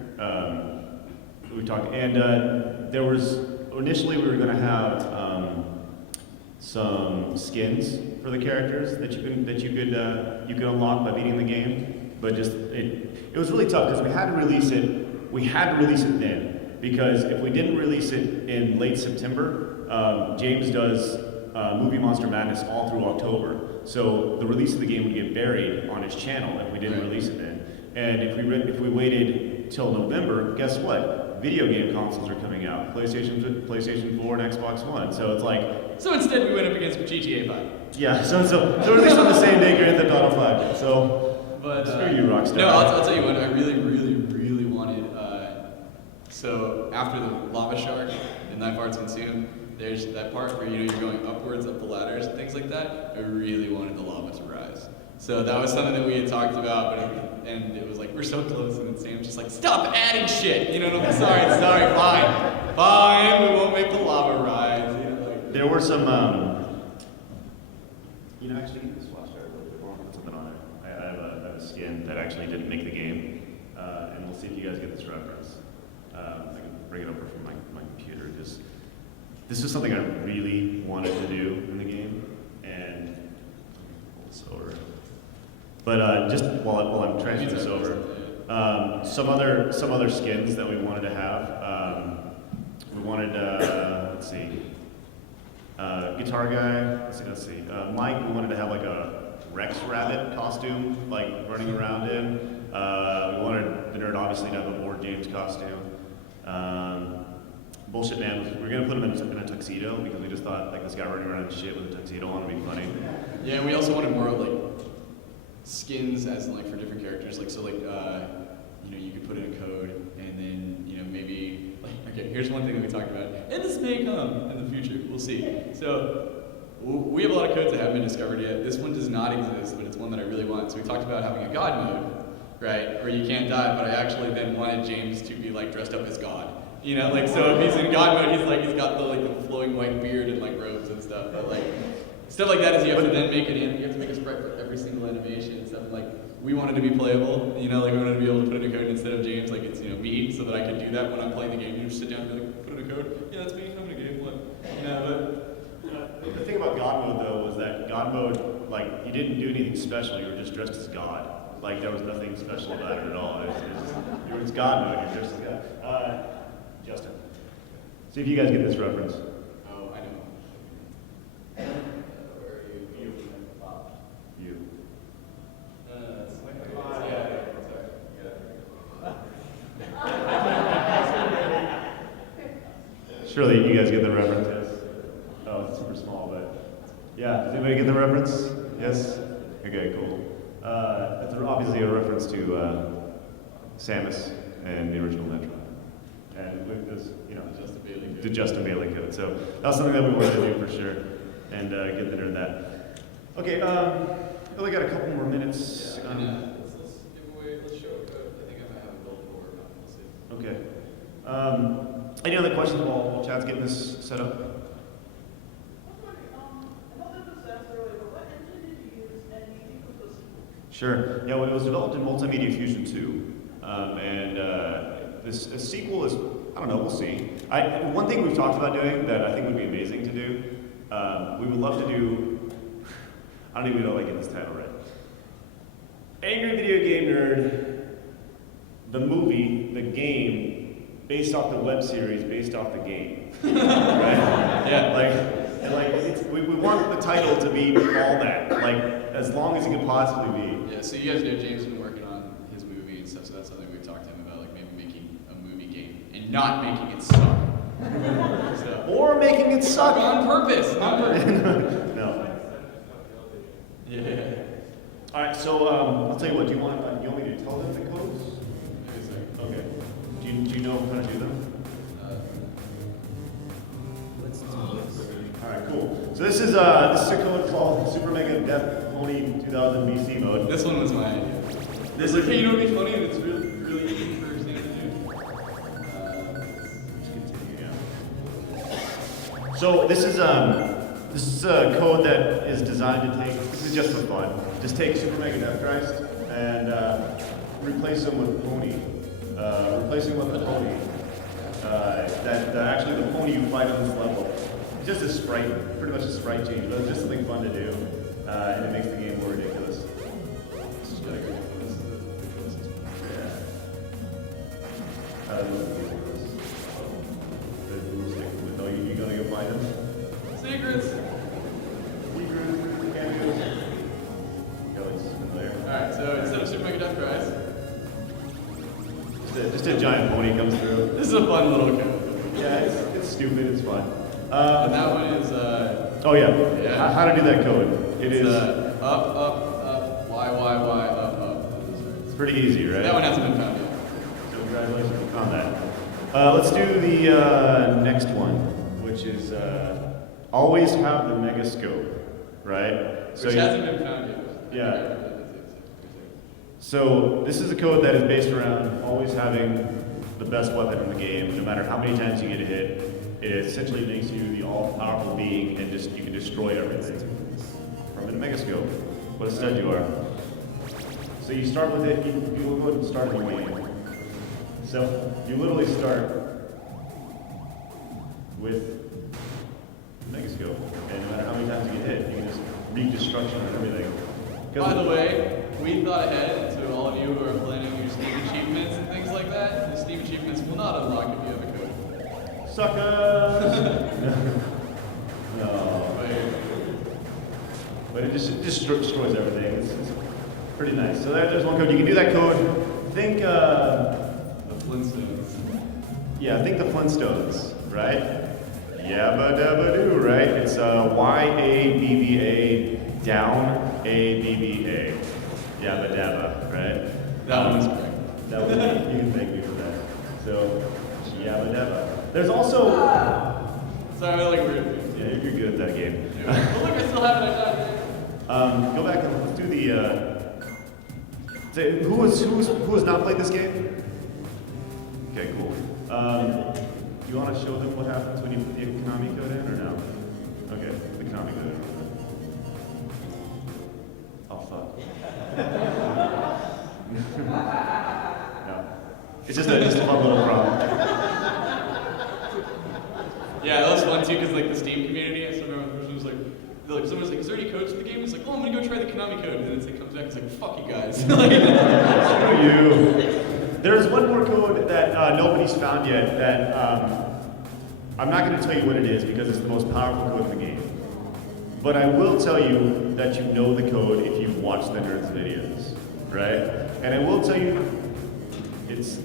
We talked, and there was initially we were going to have some skins for the characters that you could unlock by beating the game, but just it was really tough because we had to release it. We had to release it then because if we didn't release it in late September, James does Movie Monster Madness all through October. So the release of the game would get buried on his channel if we didn't release it then. And if we waited till November, guess what? Video game consoles are coming out: PlayStation 4, and Xbox One. So it's like. So instead, we went up against GTA 5. Yeah. So at least on the same day, Grand Theft Auto 5. So. But screw you, Rockstar. No, I'll tell you what. I really, really, really wanted. So after the lava shark and Knife Arts Consume, there's that part where you're going upwards up the ladders and things like that. I really wanted the lava to rise. So that was something that we had talked about, and it was like we're so close, and then Sam's just like, stop adding shit. You know, I'm sorry, fine, we won't make the lava rise. You know, like, there were some. Actually, this watch there a little bit more. Put something on it. I have a skin that actually didn't make the game, and we'll see if you guys get this reference. I can bring it over from my computer. Just this is something I really wanted to do in the game, and it's over. But just while I'm transferring this over, some other skins that we wanted to have. We wanted let's see, guitar guy. Let's see. Mike, we wanted to have like a Rex Rabbit costume, like running around in. We wanted the nerd obviously to have a Board James costume. Bullshit Man, we're gonna put him in a tuxedo because we just thought like this guy running around in shit with a tuxedo on would be funny. Yeah, and we also wanted more like skins as like for different characters. Like so, like you could put in a code, and then maybe like okay, here's one thing that we talked about, and this may come in the future. We'll see. So we have a lot of codes that haven't been discovered yet. This one does not exist, but it's one that I really want. So we talked about having a God mode, right, where you can't die. But I actually then wanted James to be like dressed up as God. Like so if he's in God mode, he's got the flowing white beard and like robes and stuff. But like stuff like that is you have to then make it in. You have to make a sprite for every single animation and stuff. Like we wanted to be playable. Like we wanted to be able to put in a code instead of James. Like it's me, so that I could do that when I'm playing the game. You just sit down and be like, put in a code. Yeah, that's me. I'm in a game. But the thing about God mode though was that God mode, like you didn't do anything special. You were just dressed as God. Like there was nothing special about it at all. It was God mode. You're dressed as God. Justin, see if you guys get this reference. oh, I know. Where are you? You. Surely you guys get the reference. Yes. Oh, it's super small, but yeah. Does anybody get the reference? Yes. Okay, cool. That's obviously a reference to Samus and the original Metro. And with this, the Justin Bailey code. So that was something that we wanted to do for sure, and get the nerd that. Okay, we only got a couple more minutes. Yeah, let's give away. Let's show a code. I think I might have a build for it. We'll see. Okay. Any other questions while Chad's getting this set up? I know this was asked earlier, but what engine did you use, and do you think it was a sequel? Sure. Yeah, well, it was developed in Multimedia Fusion 2, and this sequel is, I don't know, we'll see. One thing we've talked about doing that I think would be amazing to do, we would love to do, I don't even know if I get this title right. Angry Video Game Nerd, the movie, the game, based off the web series, based off the game. Right? Yeah, we want the title to be all that, like, as long as it could possibly be. Yeah, so you guys know James has been working on his movie and stuff, so that's something we've talked to him about, like maybe making a movie game and not making it suck. So. Or making it suck. On purpose. No. Yeah. All right, so I'll tell you what. Do you want me to tell them the codes? Okay. Do you know how to do them? Let's do this. All right, cool. So this is a code called Super Mega Death Pony 2000 BC mode. This one was my idea. This It's is like, hey, what'd be funny? And it's really easy for Sam to do. Let's continue. Yeah. So this is a code that is designed to take. This is just for fun. just take Super Mega Death Christ and replace him with Pony. Replace him with a Pony. That actually the Pony you fight on this level. It's just a sprite, pretty much a sprite change, but it's just something fun to do, and it makes the game more ridiculous. This is really cool. Oh, you gonna go find him? Secrets! Alright, so instead of Super Mega Death Christ, Just a giant pony comes through. this is a fun little code. Yeah, it's stupid, it's fun. And that one is, Oh yeah, Yeah. How to do that code. it's up, up, up, Y, Y, Y, up, up. It's pretty easy, right? That one hasn't been found yet. So congratulations on that. Let's do the next one, which is always have the megascope, right? Which hasn't been found yet. Yeah. So this is a code that is based around always having the best weapon in the game, no matter how many times you get a hit. It essentially makes you the all-powerful being, and just you can destroy everything from a megascope. What a stud you are! So you start with it. You will go ahead and start the game. So you literally start with megascope, and no matter how many times you get hit, you can just wreak destruction on everything. By the way, we thought ahead to all of you who are planning your Steam achievements and things like that. The Steam achievements will not unlock if you have a code. Suckers! No. But it just destroys everything. It's pretty nice. So there's one code. You can do that code. Think, The Flintstones. yeah, think the Flintstones, right? Yabba dabba doo, right? It's Y-A-B-B-A down A-B-B-A. Yabba dabba, right? That one is correct. That would be, you can thank me for that. So, yabba dabba. There's also, Sorry, I like weird things. yeah, you're good at that game. Well, look, I still have it. I died. Go back and let's do the. Who has not played this game? Okay, cool. You want to show them what happens when you put the Konami code in, or no? Okay, the Konami code in. Oh fuck. No, it's just a fun little problem. Yeah, that was fun too, because like the Steam community, I still remember the person was like, someone was like, is there any codes for the game? It's like, oh, I'm gonna go try the Konami code, and then it comes back, it's like, fuck you guys. Screw you. There's one more code that nobody's found yet that I'm not going to tell you what it is because it's the most powerful code in the game. But I will tell you that you know the code if you've watched the Nerds videos, right? And I will tell you, it's.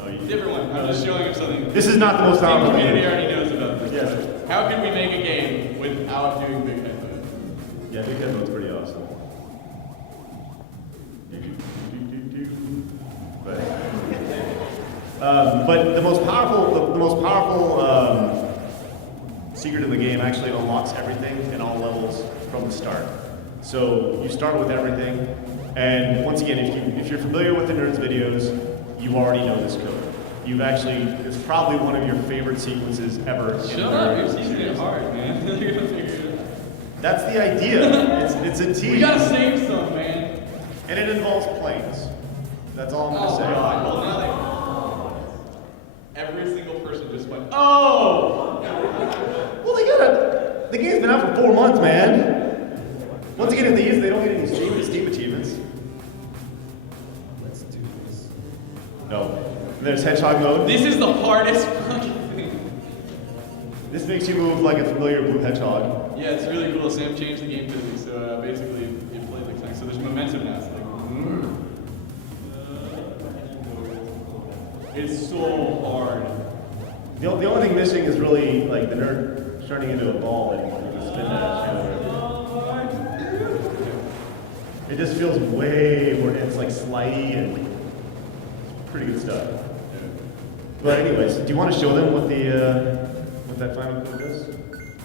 Oh, you Different one. I'm just showing him something. This is not the most Steam powerful community code. already knows about this. Yes. How can we make a game without doing big headphones? Yeah, Big Headphone's pretty awesome. But the most powerful secret in the game actually unlocks everything in all levels from the start. So you start with everything, and once again, if you're familiar with the Nerds videos, you already know this code. It's probably one of your favorite sequences ever. in Shut the up, Nerds you're teasing it series. hard, man. You're gonna figure it out. That's the idea. It's a tease. We gotta save some, man. And it involves planes. That's all I'm gonna Oh, say. God. Well, now every single person just went, oh! Well, the game's been out for 4 months, man. Once again, if they don't get any Steam achievements. Let's do this. No. There's hedgehog mode. This is the hardest fucking thing. This makes you move like a familiar blue hedgehog. Yeah, it's really cool. Sam changed the game physics, so basically you play like things. So there's momentum now. It's like, it's so hard. The only thing missing is really like the nerd turning into a ball and you can spin that shit. It just feels way more. It's like slidey and pretty good stuff. But anyways, do you want to show them what that final code does?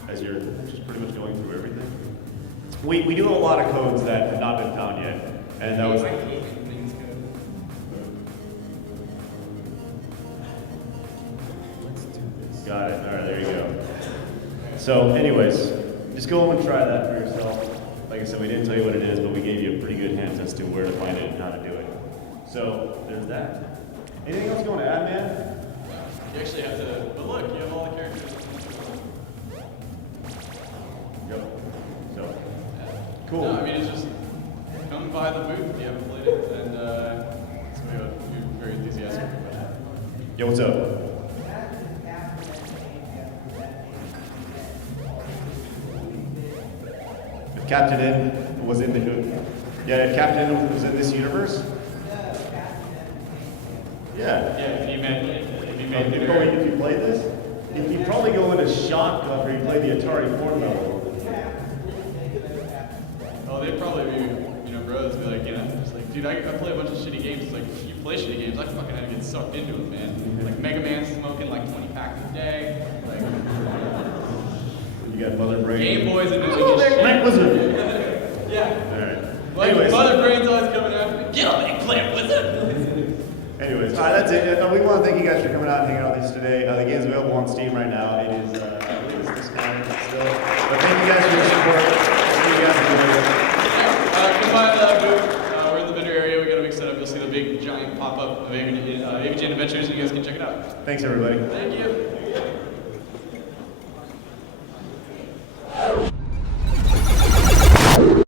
As you're just pretty much going through everything. We do a lot of codes that have not been found yet, and that was. Got it. All right, there you go. So, anyways, just go home and try that for yourself. like I said, we didn't tell you what it is, but we gave you a pretty good hint as to where to find it and how to do it. So there's that. Anything else you want to add, man? You actually have to, but look, you have all the characters. Go. So, cool. No, I mean, it's just come by the booth if you haven't played it, and it's going to be very enthusiastic about that. Yo, what's up? If Captain N was in the yeah, if Captain N was in this universe. Yeah. Yeah, if you made If you played this, if you probably go into shock after you play the Atari 4 level. oh, they'd probably be, you know, bros, be like, you know, just like, dude, I play a bunch of shitty games. It's like, you play shitty games, I fucking had to get sucked into it, man. Like, Mega Man's smoking like 20 packs a day. Like, You got Mother Brain. Game Boys and doing shit. Night Wizard. Yeah. Alright. Like, Anyways. Mother Brain's always coming after me. Get up and play Wizard! Anyways, that's it. We want to thank you guys for coming out and hanging out with us today. The game's available on Steam right now. It is, I believe it's discounted still. But thank you guys for your support. See you guys later. Come by the booth. We're in the vendor area. We got a big setup. You'll see the big giant pop-up of AVGN Adventures, and you guys can check it out. Thanks, everybody. Thank you.